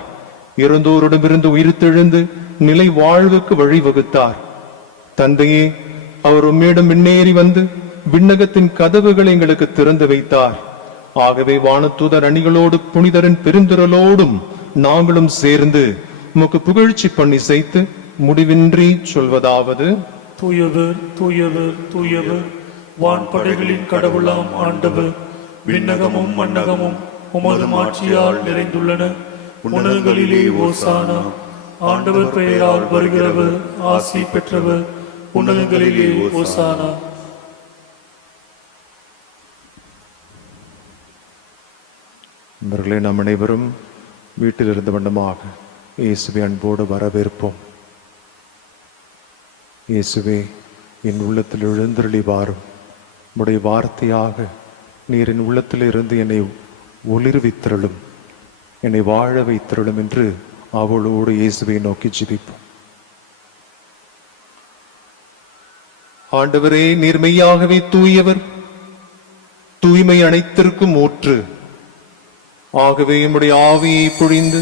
இறந்தோரிடமிருந்து உயிர்த்தெழுந்து நிலை வாழ்வுக்கு வழிவகுத்தார். தந்தையே, அவர் உம்மிடம் விண்ணேறி வந்து விண்ணகத்தின் கதவுகளை எங்களுக்கு திறந்து வைத்தார். ஆகவே வானதூதர் அணிகளோடு புனிதரின் பெருந்திரளோடும் நாங்களும் சேர்ந்து உமக்கு புகழ்ச்சி பண்ணி செய்து முடிவின்றி சொல்வதாவது: தூயவர் தூயவர் தூயவர், வான்படைகளின் கடவுளாம் ஆண்டவர். விண்ணகமும் மண்ணகமும் உமது மாட்சியால் நிறைந்துள்ளன. உன்னதங்களிலே ஓசானா. ஆண்டவர் பெயரால் வருகிறவர் ஆசி பெற்றவர். உன்னதங்களிலே ஓசானா. நண்பர்களே, நாம் அனைவரும் வீட்டில் இருந்த வண்ணமாக இயேசுவை அன்போடு வரவேற்போம். இயேசுவே, என் உள்ளத்தில் எழுந்தருளி வாரும். உம்முடைய வார்த்தையாக நீர் என் உள்ளத்தில் இருந்து என்னை ஒளிர்வித்தருளும், என்னை வாழ வைத்தருளும் என்று அவளோடு இயேசுவை நோக்கி ஜெபிப்போம். ஆண்டவரே, நீர் மெய்யாகவே தூயவர், தூய்மை அனைத்திற்கும் ஊற்று. ஆகவே உம்முடைய ஆவியை பொழிந்து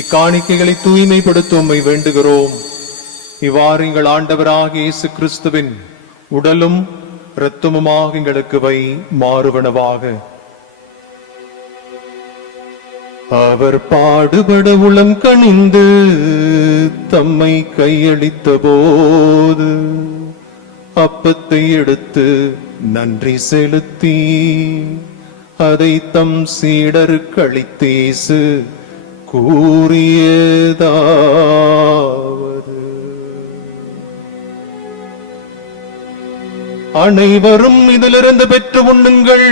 இக்காணிக்கைகளை தூய்மைப்படுத்த உம்மை வேண்டுகிறோம். இவ்வாறு எங்கள் ஆண்டவராகிய இயேசு கிறிஸ்துவின் உடலும் இரத்தமுமாக எங்களுக்கு மாறுவனவாக. அவர் பாடுபட உளம் கனிந்து தம்மை கையளித்த போது அப்பத்தை எடுத்து நன்றி செலுத்தி அதை தம் சீடருக்கு அளித்தேசு கூறியதாவது, அனைவரும் இதிலிருந்து பெற்று உண்ணுங்கள்,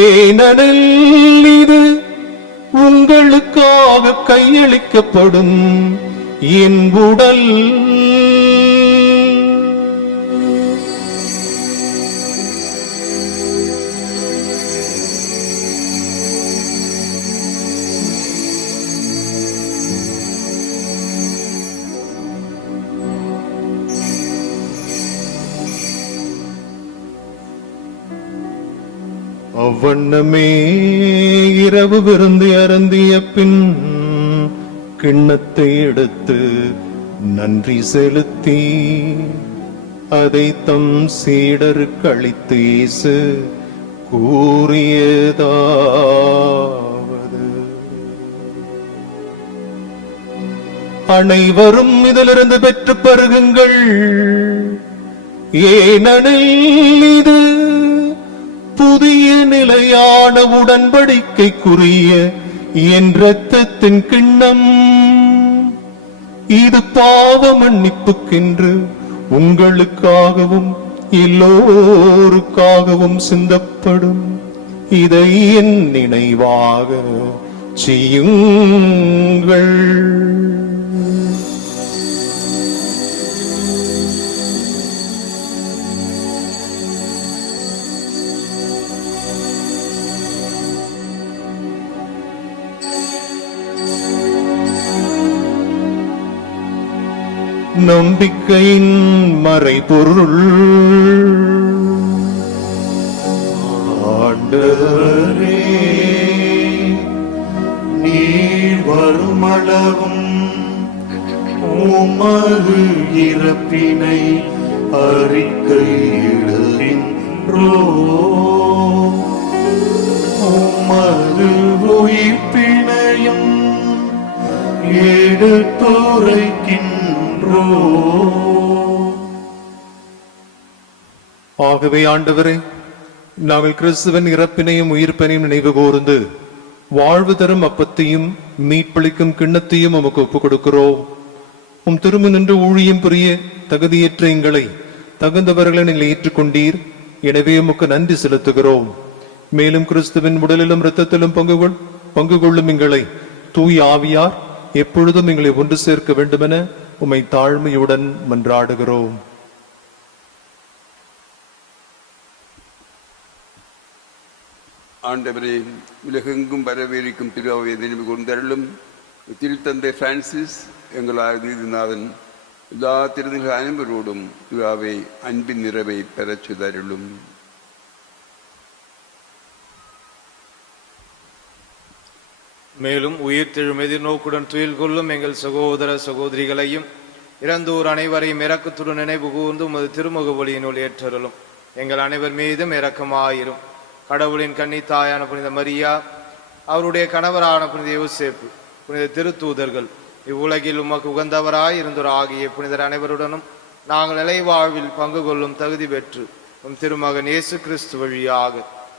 ஏனெனில் இது உங்களுக்காக கையளிக்கப்படும் என் உடல். அவ்வண்ணமே இரவு விருந்து அருந்திய பின் கிண்ணத்தை எடுத்து நன்றி செலுத்தி அதை தம் சீடருக்கு அளித்து இயேசு கூறியதாவது, அனைவரும் இதிலிருந்து பெற்று பருகுங்கள், ஏனெனில் இது புதிய நிலையான உடன்படிக்கைக்குரிய என் இரத்தத்தின் கிண்ணம். இது பாவ மன்னிப்புக்கென்று உங்களுக்காகவும் எல்லோருக்காகவும் சிந்தப்படும். இதை என் நினைவாக செய்யுங்கள். நம்பிக்கையின் மறைபொருள். ஆண்டவரே, நீர் வருமளவும் உமது இறப்பினை அறிக்கையிடுகின்றோம், உமது உயிர்ப்பினையும் எடுத்துரைக்கின்றோம். ஆகவே ஆண்டவரே, நாங்கள் கிறிஸ்துவின் இறப்பினையும் உயிர்ப்பினையும் நினைவு கூர்ந்து வாழ்வு தரும் அப்பத்தையும் மீட்பளிக்கும் கிண்ணத்தையும் உமக்கு ஒப்புக் கொடுக்கிறோம். உம் திரும்ப நின்று ஊழியம் புரிய தகுதியற்ற எங்களை தகுந்தவர்களை நீங்கள் ஏற்றுக்கொண்டீர். எனவே உமக்கு நன்றி செலுத்துகிறோம். மேலும் கிறிஸ்துவின் உடலிலும் இரத்தத்திலும் பங்கு கொள்ளும் எங்களை தூய் ஆவியார் எப்பொழுதும் எங்களை ஒன்று சேர்க்க வேண்டுமென உம்மை தாழ்மையுடன் மன்றாடுகிறோம். ஆண்டவரே, உலகெங்கும் வரவேற்கும் திருவாவை நினைவு கொண்டருளும். திருத்தந்தை பிரான்சிஸ், எங்கள் ஆதிநாதன், எல்லா திருநிகள் அனைவரோடும் திருவாவை அன்பின் நிறைவை பெறச் செய்தருளும். மேலும் உயிர்த்தெழும் எதிர்நோக்குடன் துயில் கொள்ளும் எங்கள் சகோதர சகோதரிகளையும் இறந்தோர் அனைவரையும் இரக்கத்துடன் நினைவு கூர்ந்து உமது திருமுக ஒளியினுள் ஏற்றருளும். எங்கள் அனைவர் மீதும் இரக்கமாயிரும். கடவுளின் கன்னித்தாயான புனித மரியா, அவருடைய கணவரான புனித யோசேப்பு, புனித திருத்தூதர்கள், இவ்வுலகில் உமக்கு உகந்தவராய் இருந்தோர் ஆகிய புனிதர் அனைவருடனும் நாங்கள் நிலை வாழ்வில் பங்கு கொள்ளும் தகுதி பெற்று உம் திருமகன் இயேசு கிறிஸ்து வழியாக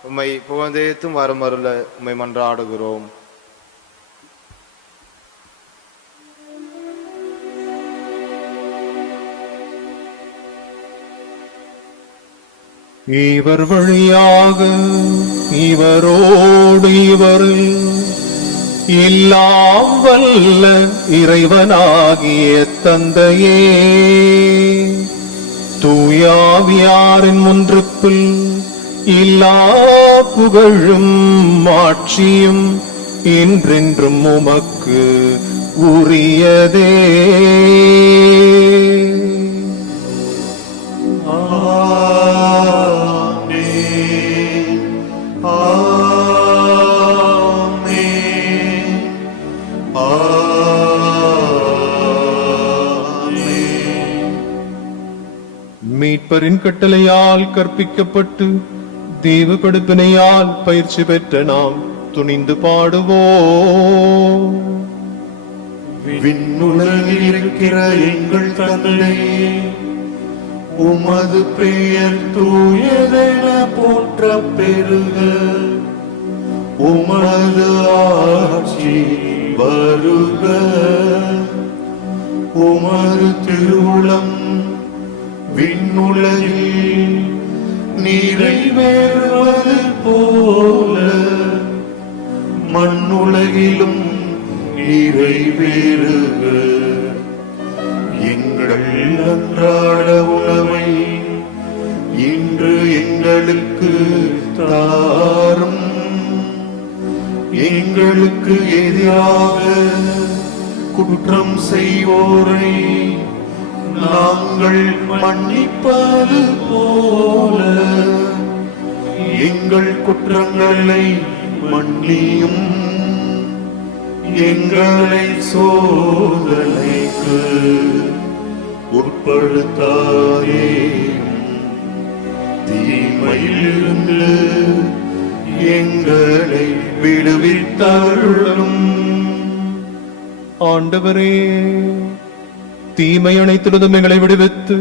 உம்மை புகழ்ந்தேத்தும் வரமருள உம்மை மன்றாடுகிறோம். இவர் வழியாக இவரோடு இவரில் எல்லாம் வல்ல இறைவனாகிய தந்தையே, தூயாவியாரின் ஒன்றுக்குள் எல்லா புகழும் ஆட்சியும் என்றென்றும் உமக்கு உரியதே. ஆமென். ஆமென். ஆமென். மீட்பரின் கட்டளையால் கற்பிக்கப்பட்டு தேவ கொடுப்பினையால் பயிற்சி பெற்ற நாம் துணிந்து பாடுவோம். விண்ணுலகில் இருக்கிற எங்கள் தந்தையே, உமது பெயர் தூயதென போற்ற பெருக. உமது ஆட்சி வருக. உமது திருவுளம் விண்ணுலகில் நிறைவேறுவது போல மண்ணுலகிலும் நிறைவேறுக. எங்கள் அன்றாட உணவை இன்று எங்களுக்கு தாரும். எங்களுக்கு எதிராக குற்றம் செய்வோரை நாங்கள் மன்னிப்பது போல எங்கள் குற்றங்களை மன்னியும். எங்களை சோதனைக்கு உட்படுத்தாதே, தீமையிலிருந்து எங்களை விடுவித்தருளும். ஆண்டவரே, தீமை அனைத்திலிருந்தும் எங்களை விடுவித்து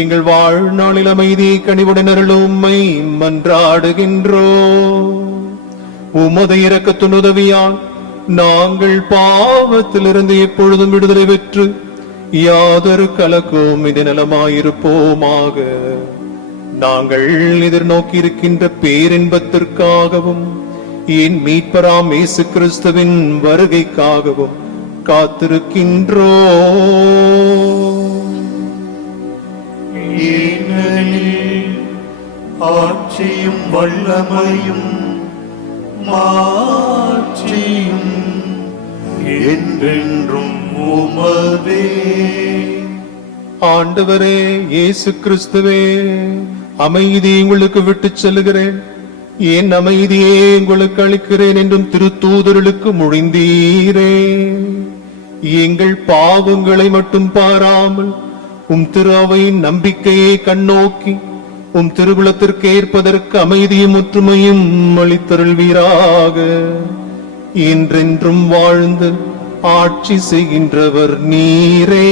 எங்கள் வாழ்நாளில் அமைதி கனிவுடன் அருளும் உம்மை மன்றாடுகின்றோம். உமது இரக்கத்தின் உதவியால் நாங்கள் பாவத்திலிருந்து எப்பொழுதும் விடுதலை பெற்று யாதொரு கலக்கும் இது நலமாயிருப்போமாக. நாங்கள் எதிர்நோக்கி இருக்கின்ற பேரின்பத்திற்காகவும் என் மீட்பராம் இயேசு கிறிஸ்துவின் வருகைக்காகவும் காத்திருக்கின்றோம். ஏனெனில் ஆட்சியும் வல்லமையும் மாட்சியும் என்றென்றும் உமதே. ஆண்டவரே இயேசு கிறிஸ்துவே, அமைதி உங்களுக்கு விட்டுச் செல்கிறேன், என் அமைதியே உங்களுக்கு அளிக்கிறேன் என்றும் திருத்தூதர்களுக்கு மொழிந்தீரே. எங்கள் பாவங்களை மட்டும் பாராமல் உம் திரு அவையின் நம்பிக்கையை கண்ணோக்கி உம் திருவுளத்திற்கு ஏற்பதற்கு அமைதியும் ஒற்றுமையும் அளித்தருள்வீராக. என்றென்றும் வாழ்ந்து ஆட்சி செய்கின்றவர் நீரே.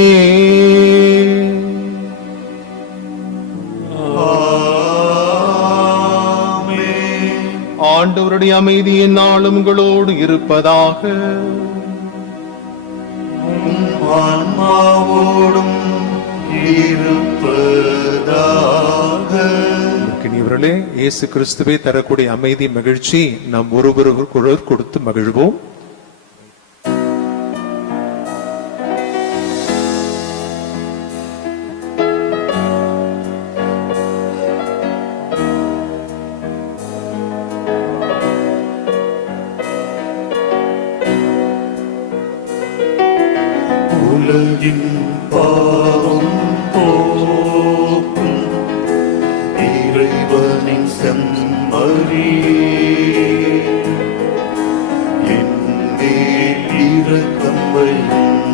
ஆமென். ஆண்டவருடைய அமைதி எந்நாளும் உங்களோடு இருப்பதாக. ஆன்மாவோடும் இருப்பதாக. இவர்களே, இயேசு கிறிஸ்துவே தரக்கூடிய அமைதி மகிழ்ச்சி நாம் ஒருவருக்கு கொடுத்து மகிழ்வோம். உலகின் பாவம் போக்கும் இறைவனின் செம்மறியே, என் மேல் இரக்கம் வையும்.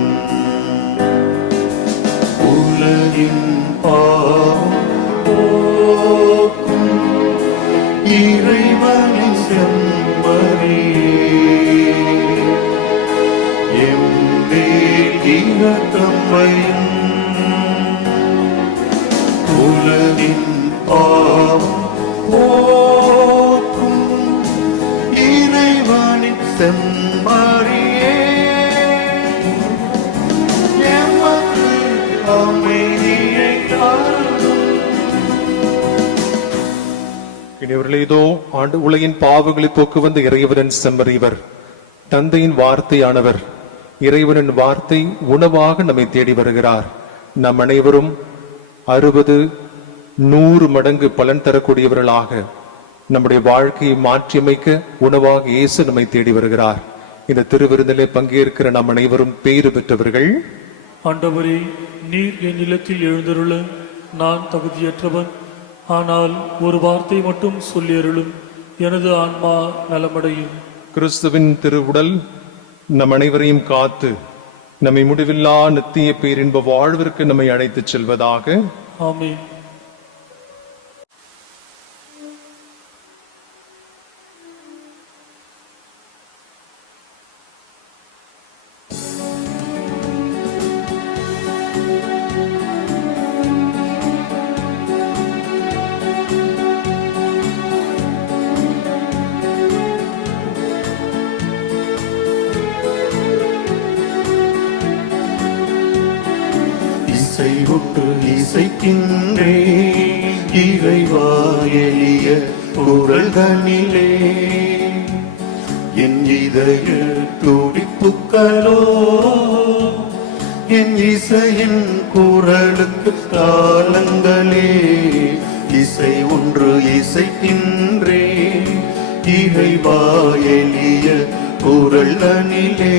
உலகின் பாவம் போக்கும் இறைவனின் செம்மறியே, என் மேல் இரக்கம் வையும். உலகின் பாவம் போக்கும் இறைவனின் செம்மறியே, எமக்கு அமைதியை தாரும். இனிவர்களே, இதோ ஆண்டு உலகின் பாவங்களை போக்கு வந்த இறைவனின் செம்மறியவர், தந்தையின் வார்த்தையானவர். இறைவனின் வார்த்தை உணவாக நம்மை தேடி வருகிறார். நம் அனைவரும் 60-100 மடங்கு பலன் தரக்கூடியவர்களாக நம்முடைய வாழ்க்கையை மாற்றியமைக்க உணவாக இயேசு நம்மை தேடி வருகிறார். இந்த திருவிருந்திலே பங்கேற்கிற நாம் அனைவரும் பேறு பெற்றவர்கள். ஆண்டவரே, நீர் என் இல்லத்தில் எழுந்தருள நான் தகுதியற்றவன். ஆனால் ஒரு வார்த்தை மட்டும் சொல்லியருளும், எனது ஆன்மா நலமடையும். கிறிஸ்துவின் திருவுடல் நம் அனைவரையும் காத்து நம்மை முடிவில்லா நித்திய பேரின்ப வாழ்விற்கு நம்மை அழைத்துச் செல்வதாக. ஆமென். இசை விட்டு இசைக்கின்றே இறைவா எளிய குரல்தனிலே என் இதய துடிப்புக்களோ என் இசையின் குரலுக்கு தாளங்களே. இசை ஒன்று இசைக்கின்றே இறைவா எளிய குரல்தனிலே.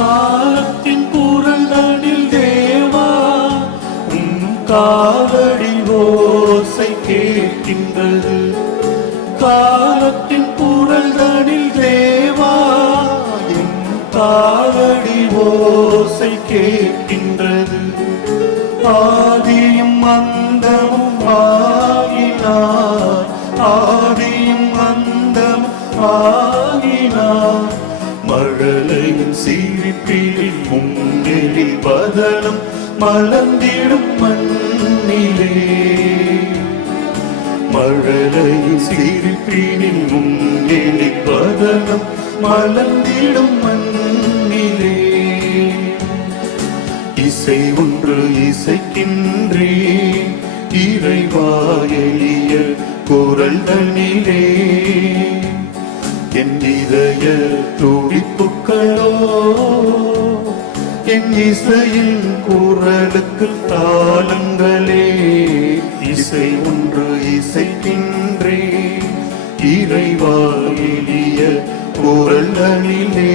காலத்தின் குரல்தனில் தேவா உன் காலடி ஓசை கேட்கின்றது. காலத்தின் குரல்தனில் தேவா என் காலடி ஓசை கேட்கின்றது. ஆதியும் அந்தமும் ஆகினார், ஆதியும் அந்தமும் ஆகினார். மழலையின் சிரிப்பில் முன்னெறி பதனம் மலர்ந்திடும் மண்ணிலே. மழலையின் சிரிப்பினில் முன்னெறி பதனம் மலர்ந்திடும் மண்ணிலே. இசை ஒன்று இசைக்கின்றேன் இறைவா எளிய குரல்தனிலே. என் இதய துடிப்புக்களோ என் இசையின் குரலுக்கு தாளங்களே. இசை ஒன்று இசைக்கின்றேன் இறைவா எளிய குரல்தனிலே.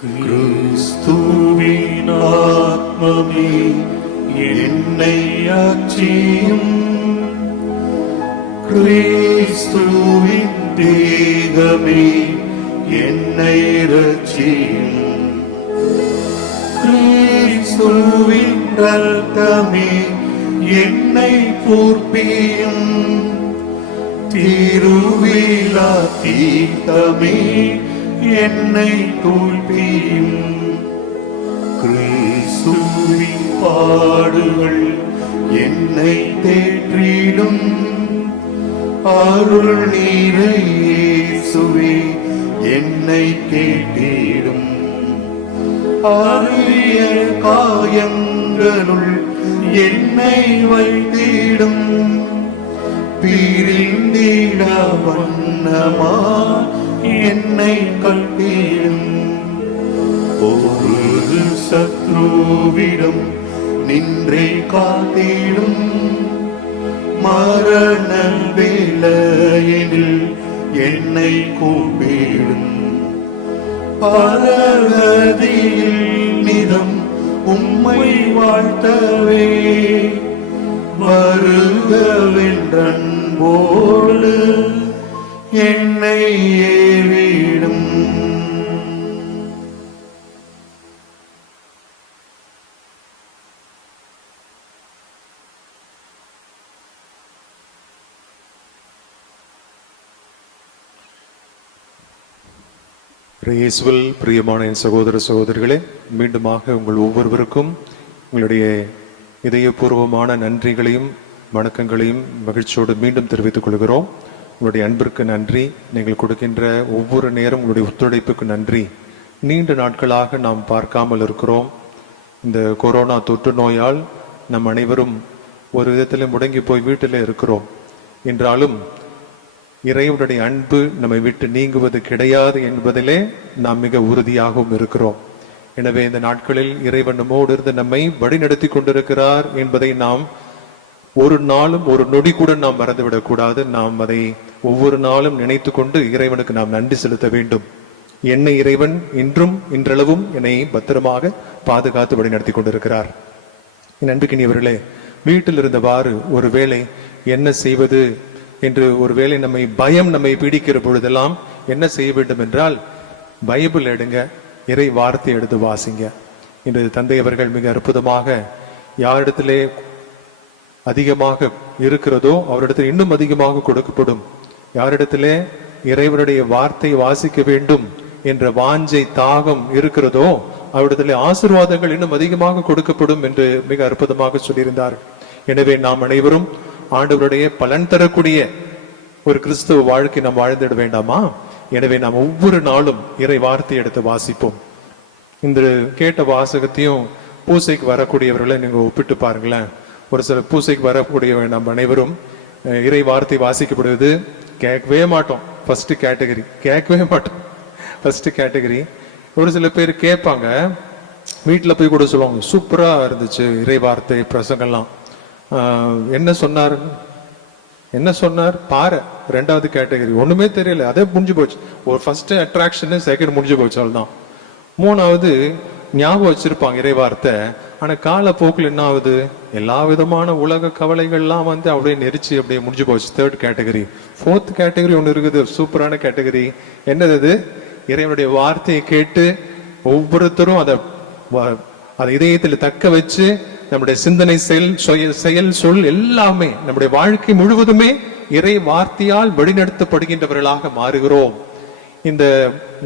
கிறிஸ்துவின் ஆத்மமே என்னை ஆட்சியும், கிறிஸ்துவின் தேகமே என்னை ரட்சியும், கிறிஸ்துவின் ரத்தமே என்னை பூர்ப்பியும், திருவிழா தீர்த்தமே என்னை தூய்ப்பியும். கிறிஸ்துவின் பாடுகள் என்னை தேற்றிடும், அருள் நீரை இயேசுவே என்னை கேட்டிடும். அரிய காயங்களுள் என்னை வைத்திடும், பிரிந்திட வண்ணமா என்னை கட்டிடும். ஒரு சத்ருவிடம் நின்றே காத்திடும், மரண வேளையினில் என்னை கூப்பிடும். பரகதியில் நிதம் உம்மை வாழ்த்தவே வருகவென்றன்போடு என்னை ஏறிடும். இயேசுவில் பிரியமான என் சகோதர சகோதரிகளே, மீண்டுமாக உங்கள் ஒவ்வொருவருக்கும் உங்களுடைய இதயபூர்வமான நன்றிகளையும் வணக்கங்களையும் மகிழ்ச்சியோடு மீண்டும் தெரிவித்துக் கொள்கிறோம். உங்களுடைய அன்பிற்கு நன்றி, நீங்கள் கொடுக்கின்ற ஒவ்வொரு நேரம் உங்களுடைய ஒத்துழைப்புக்கு நன்றி. நீண்ட நாட்களாக நாம் பார்க்காமல் இருக்கிறோம். இந்த கொரோனா தொற்று நோயால் நம் அனைவரும் ஒரு விதத்தில் முடங்கி போய் வீட்டில் இருக்கிறோம். என்றாலும் இறைவனுடைய அன்பு நம்மை விட்டு நீங்குவது கிடையாது என்பதிலே நாம் மிக உறுதியாகவும் இருக்கிறோம். எனவே இந்த நாட்களில் இறைவன் நம்மோடு இருந்து நம்மை வழிநடத்தி கொண்டிருக்கிறார் என்பதை நாம் ஒரு நாளும் ஒரு நொடி கூட நாம் மறந்துவிடக் கூடாது. நாம் அதை ஒவ்வொரு நாளும் நினைத்து கொண்டு இறைவனுக்கு நாம் நன்றி செலுத்த வேண்டும். என்னை இறைவன் இன்றும் இன்றளவும் என்னை பத்திரமாக பாதுகாத்து வழிநடத்தி கொண்டிருக்கிறார். என் அன்புக்கினியவர்களே, வீட்டில் இருந்தவாறு ஒருவேளை என்ன செய்வது என்று ஒருவேளை பயம் நம்மை பீடிக்கிற பொழுதெல்லாம் என்ன செய்ய வேண்டும் என்றால், பைபிள் எடுங்க, இறை வார்த்தை எடுத்து வாசிங்க. இன்று தந்தை அவர்கள் மிக அற்புதமாக யாரிடத்திலே அதிகமாக இருக்கிறதோ அவரிடத்தில் இன்னும் அதிகமாக கொடுக்கப்படும். யாரிடத்திலே இறைவனுடைய வார்த்தை வாசிக்க வேண்டும் என்ற வாஞ்சை தாகம் இருக்கிறதோ அவரிடத்திலே ஆசீர்வாதங்கள் இன்னும் அதிகமாக கொடுக்கப்படும் என்று மிக அற்புதமாக சொல்லியிருந்தார். எனவே நாம் அனைவரும் ஆண்டவருடைய பலன் தரக்கூடிய ஒரு கிறிஸ்துவ வாழ்க்கை நாம் வாழ்ந்திட வேண்டாமா? எனவே நாம் ஒவ்வொரு நாளும் இறை வார்த்தை எடுத்து வாசிப்போம். இந்த கேட்ட வாசகத்தையும் பூசைக்கு வரக்கூடியவர்களை நீங்க ஒப்பிட்டு பாருங்களேன். ஒரு சில பூசைக்கு வரக்கூடிய நாம் அனைவரும் இறை வார்த்தை வாசிக்கப்படுவது கேட்கவே மாட்டோம். ஃபர்ஸ்ட் கேட்டகரி கேட்கவே மாட்டோம். First category. ஒரு சில பேர் கேட்பாங்க, வீட்டில் போய் கூட சொல்லுவாங்க, சூப்பரா இருந்துச்சு இறை வார்த்தை பிரசங்கெல்லாம், என்ன சொன்னார் பாரு. ரெண்டாவது கேட்டகரி ஒண்ணுமே தெரியல, அதே முடிஞ்சு போச்சு. ஒரு ஃபர்ஸ்ட் அட்ராக்ஷன், செகண்ட் முடிஞ்சு போச்சு, அவ்வளவுதான். மூணாவது ஞாபகம் வச்சிருப்பாங்க இறை வார்த்தை, ஆனா காலப்போக்கில் என்ன ஆகுது, எல்லா விதமான உலக கவலைகள்லாம் அப்படியே நெரிச்சு அப்படியே முடிஞ்சு போச்சு. Third category. ஃபோர்த் கேட்டகரி ஒண்ணு இருக்குது, சூப்பரான கேட்டகரி. என்னது? இறைவனுடைய வார்த்தையை கேட்டு ஒவ்வொருத்தரும் அதை இதயத்தில் தக்க வச்சு நம்முடைய சிந்தனை, செயல், சொல் எல்லாமே நம்முடைய வாழ்க்கை முழுவதுமே இறை வார்த்தையால் வழிநடத்தப்படுகின்றவர்களாக மாறுகிறோம். இந்த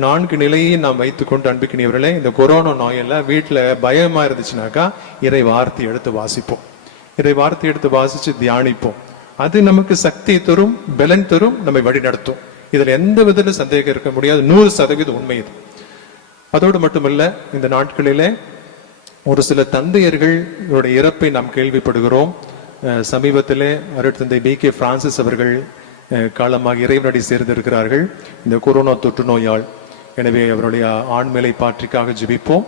4 நிலையை நாம் வைத்துக்கொண்டு அன்பிக்கினியவர்களே, இந்த கொரோனா நோயெல்லாம் வீட்டுல பயமா இருந்துச்சுனாக்கா இறை வார்த்தை எடுத்து வாசிப்போம். இறை வார்த்தை எடுத்து வாசிச்சு தியானிப்போம். அது நமக்கு சக்தி தரும், பலன் தரும், நம்மை வழி நடத்தும். இதுல எந்த விதத்துல சந்தேகம் இருக்க முடியாது. 100% உண்மை இது. அதோடு மட்டுமல்ல, இந்த நாட்களிலே ஒரு சில தந்தையர்களுடைய இறப்பை நாம் கேள்விப்படுகிறோம். சமீபத்திலே அருட்தந்தை B.K. பிரான்சிஸ் அவர்கள் காலமாக இறைவனடி சேர்ந்திருக்கிறார்கள் இந்த கொரோனா தொற்று நோயால். எனவே அவருடைய ஆண்மேலை பாற்றிக்காக ஜெபிப்போம்.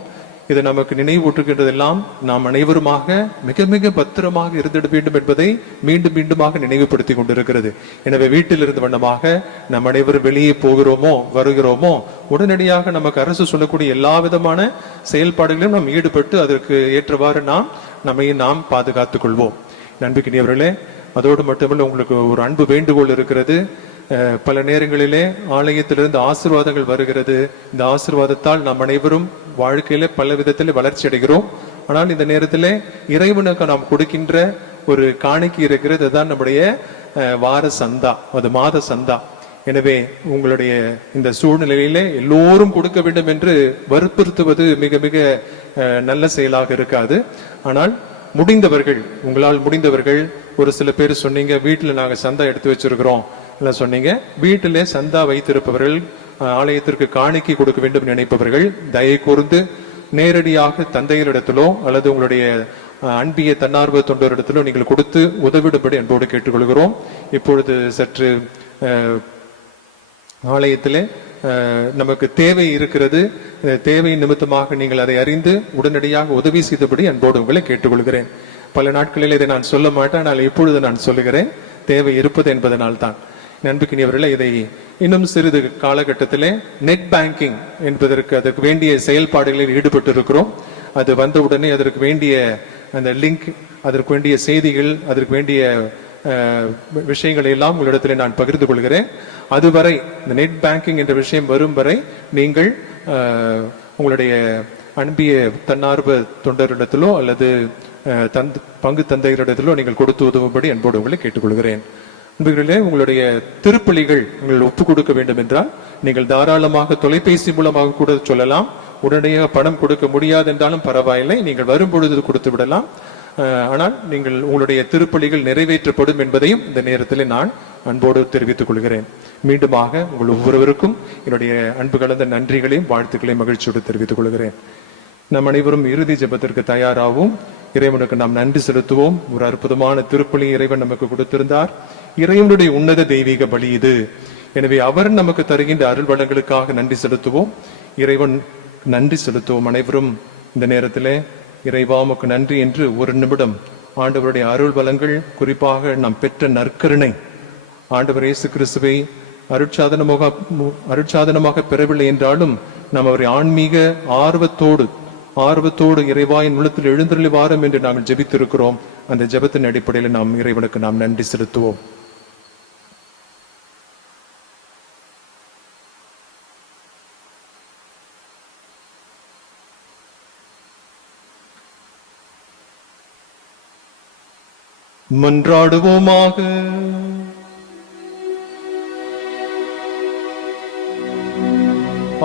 இது நமக்கு நினைவூட்டுகின்றதெல்லாம் நாம் அனைவருமாக மிக மிக பத்திரமாக இருந்திட வேண்டும் என்பதை மீண்டும் மீண்டுமாக நினைவுபடுத்தி கொண்டிருக்கிறது. எனவே வீட்டில் இருந்த வண்ணமாக நம் அனைவரும் வெளியே போகிறோமோ வருகிறோமோ உடனடியாக நமக்கு அரசு சொல்லக்கூடிய எல்லா விதமான செயல்பாடுகளிலும் நாம் ஈடுபட்டு அதற்கு ஏற்றவாறு நாம் பாதுகாத்துக் கொள்வோம். நம்பிக்கையவர்களே, அதோடு மட்டுமல்ல, உங்களுக்கு ஒரு அன்பு வேண்டுகோள் இருக்கிறது. பல நேரங்களிலே ஆலயத்திலிருந்து ஆசீர்வாதங்கள் வருகிறது. இந்த ஆசீர்வாதத்தால் நாம் அனைவரும் வாழ்க்கையில பல விதத்தில் வளர்ச்சி அடைகிறோம். ஆனால் இந்த நேரத்திலே இறைவனுக்கு நாம் கொடுக்கின்ற ஒரு காணிக்கை இருக்கிறது. அதுதான் நம்முடைய வார சந்தா, அது மாத சந்தா. எனவே உங்களுடைய இந்த சூழ்நிலையிலே எல்லோரும் கொடுக்க வேண்டும் என்று வற்புறுத்துவது மிக மிக நல்ல செயலாக இருக்காது. ஆனால் முடிந்தவர்கள், உங்களால் முடிந்தவர்கள், ஒரு சில பேர் சொன்னீங்க வீட்டுல நாங்க சந்தா எடுத்து வச்சிருக்கிறோம் சொன்னீங்க. வீட்டிலே சந்தா வைத்திருப்பவர்கள், ஆலயத்திற்கு காணிக்கை கொடுக்க வேண்டும் நினைப்பவர்கள் தயை கூர்ந்து நேரடியாக தந்தையரிடத்திலோ அல்லது உங்களுடைய அன்பிய தன்னார்வ தொண்டரிடத்திலோ நீங்கள் கொடுத்து உதவிடும்படி அன்போடு கேட்டுக்கொள்கிறோம். இப்பொழுது சற்று ஆலயத்திலே நமக்கு தேவை இருக்கிறது. தேவை நிமித்தமாக நீங்கள் அதை அறிந்து உடனடியாக உதவி செய்தபடி அன்போடு உங்களை கேட்டுக்கொள்கிறேன். பல நாட்களில் இதை நான் சொல்ல மாட்டேன், ஆனால் இப்பொழுது நான் சொல்லுகிறேன், தேவை இருப்பது என்பதனால் தான். நம்பிக்கையவர்களே, இதை இன்னும் சிறிது காலகட்டத்திலே நெட் பேங்கிங் என்பதற்கு அதற்கு வேண்டிய செயல்பாடுகளில் ஈடுபட்டு இருக்கிறோம். அது வந்தவுடனே அதற்கு வேண்டிய அந்த லிங்க், அதற்கு வேண்டிய செய்திகள், அதற்கு வேண்டிய விஷயங்களை எல்லாம் உங்களிடத்தில் நான் பகிர்ந்து கொள்கிறேன். அதுவரை இந்த நெட் பேங்கிங் என்ற விஷயம் வரும் வரை நீங்கள் உங்களுடைய அன்பிய தன்னார்வ தொண்டரிடத்திலோ அல்லது பங்கு தந்தையரிடத்திலோ நீங்கள் கொடுத்து உதவும்படி அன்போடு உங்களை கேட்டுக்கொள்கிறேன். நண்பர்களே, உங்களுடைய திருப்பலிகள் நீங்கள் ஒப்புக் கொடுக்க வேண்டும் என்றால் நீங்கள் தாராளமாக தொலைபேசி மூலமாக கூட சொல்லலாம். உடனடியாக பணம் கொடுக்க முடியாது என்றாலும் பரவாயில்லை, நீங்கள் வரும்பொழுது கொடுத்து விடலாம். ஆனால் நீங்கள் உங்களுடைய திருப்பலிகள் நிறைவேற்றப்படும் என்பதையும் இந்த நேரத்தில் நான் அன்போடு தெரிவித்துக் கொள்கிறேன். மீண்டுமாக உங்கள் ஒவ்வொருவருக்கும் என்னுடைய அன்பு கலந்த நன்றிகளையும் வாழ்த்துக்களையும் மகிழ்ச்சியோடு தெரிவித்துக் கொள்கிறேன். நம் அனைவரும் இறுதி ஜெபத்திற்கு தயாராகவும் இறைவனுக்கு நாம் நன்றி செலுத்துவோம். ஒரு அற்புதமான திருப்பலி இறைவன் நமக்கு கொடுத்திருந்தார். இறைவனுடைய உன்னத தெய்வீக பலி இது. எனவே அவர் நமக்கு தருகின்ற அருள் வளங்களுக்காக நன்றி செலுத்துவோம். இறைவன் நன்றி செலுத்துவோம். அனைவரும் இந்த நேரத்திலே இறைவா உமக்கு நன்றி என்று ஒரு நிமிடம் ஆண்டவருடைய அருள் வளங்கள், குறிப்பாக நாம் பெற்ற நற்கருணை, ஆண்டவர் இயேசு கிறிஸ்துவை அருட்சாதனமாக பெறவில்லை என்றாலும் நாம் அவரை ஆன்மீக ஆர்வத்தோடு இறைவாயின் உள்ளத்தில் எழுந்தருளி வாரம் என்று நாங்கள் ஜெபித்திருக்கிறோம். அந்த ஜெபத்தின் அடிப்படையில் நாம் இறைவனுக்கு நாம் நன்றி செலுத்துவோம். மன்றாடுவோமாக.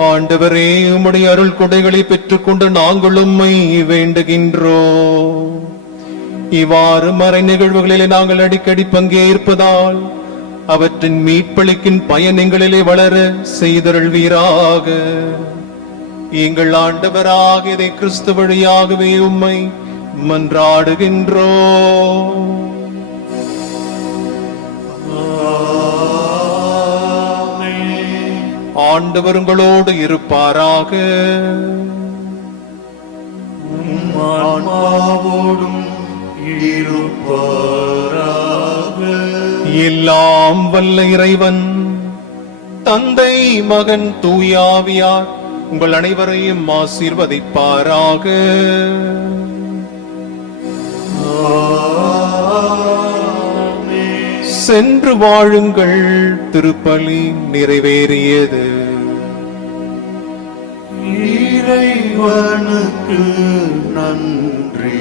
ஆண்டவரே, உம்முடைய அருள் கொடைகளை பெற்றுக்கொண்டு நாங்கள் உம்மை வேண்டுகின்றோம். இவ்வாறு மறை நிகழ்வுகளிலே நாங்கள் அடிக்கடி பங்கேற்பதால் அவற்றின் மீட்பளிக்கின் பயணங்களிலே வளர செய்தருள்வீராக. எங்கள் ஆண்டவராகிய கிறிஸ்து வழியாகவே உம்மை மன்றாடுகின்றோம். ஆண்டவர் உங்களோடு இருப்பாராக. ஆன்மாவோடும் இருப்பாராக. எல்லாம் வல்ல இறைவன் தந்தை, மகன், தூயாவியார் உங்கள் அனைவரையும் ஆசீர்வதிப்பாராக. சென்று வாழுங்கள். திருப்பலி நிறைவேறியது. இறைவனுக்கு நன்றி.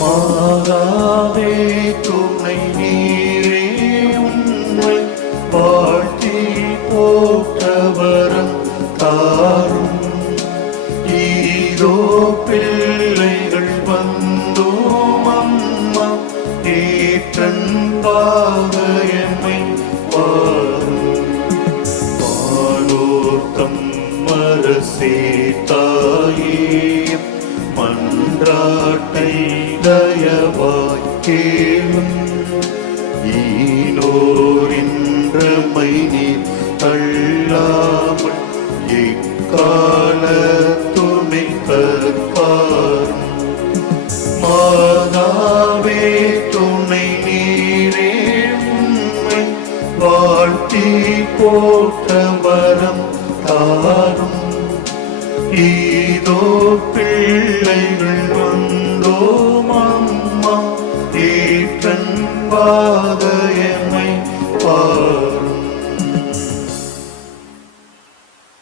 மாதாவே துணை நீரே, உன்னை வாழ்த்தி போற்றவரம் தாரும். ஈரோ பிள்ளைகள் வந்தோம் அம்மா, ஏற்றன்பாக எம்மை வாரும். வானோர்த்தம் அரசே தாயே, மன்றாட்டை தயவாய் கேளும். ஈனோரின்றமை நீர் தள்ளாமல் எக்கால துணை கற்பாரும். மாதாவே துணை நீரே, உண்மை வாழ்த்தி போற்ற வரம் தாரும். ஈதோ பிள்ளைகள் வந்தோம் அம்மா, ஏற்றன்பாக எம்மை பாரும்.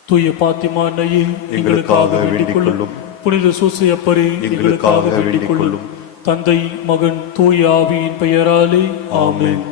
தூய பாத்திமா அன்னையே, எங்களுக்காக வேண்டிக் கொள்ளும். புனித சூசையப்பரே, எங்களுக்காக வேண்டிக் கொள்ளும். தந்தை, மகன், தூய ஆவியின் பெயராலே ஆமென்.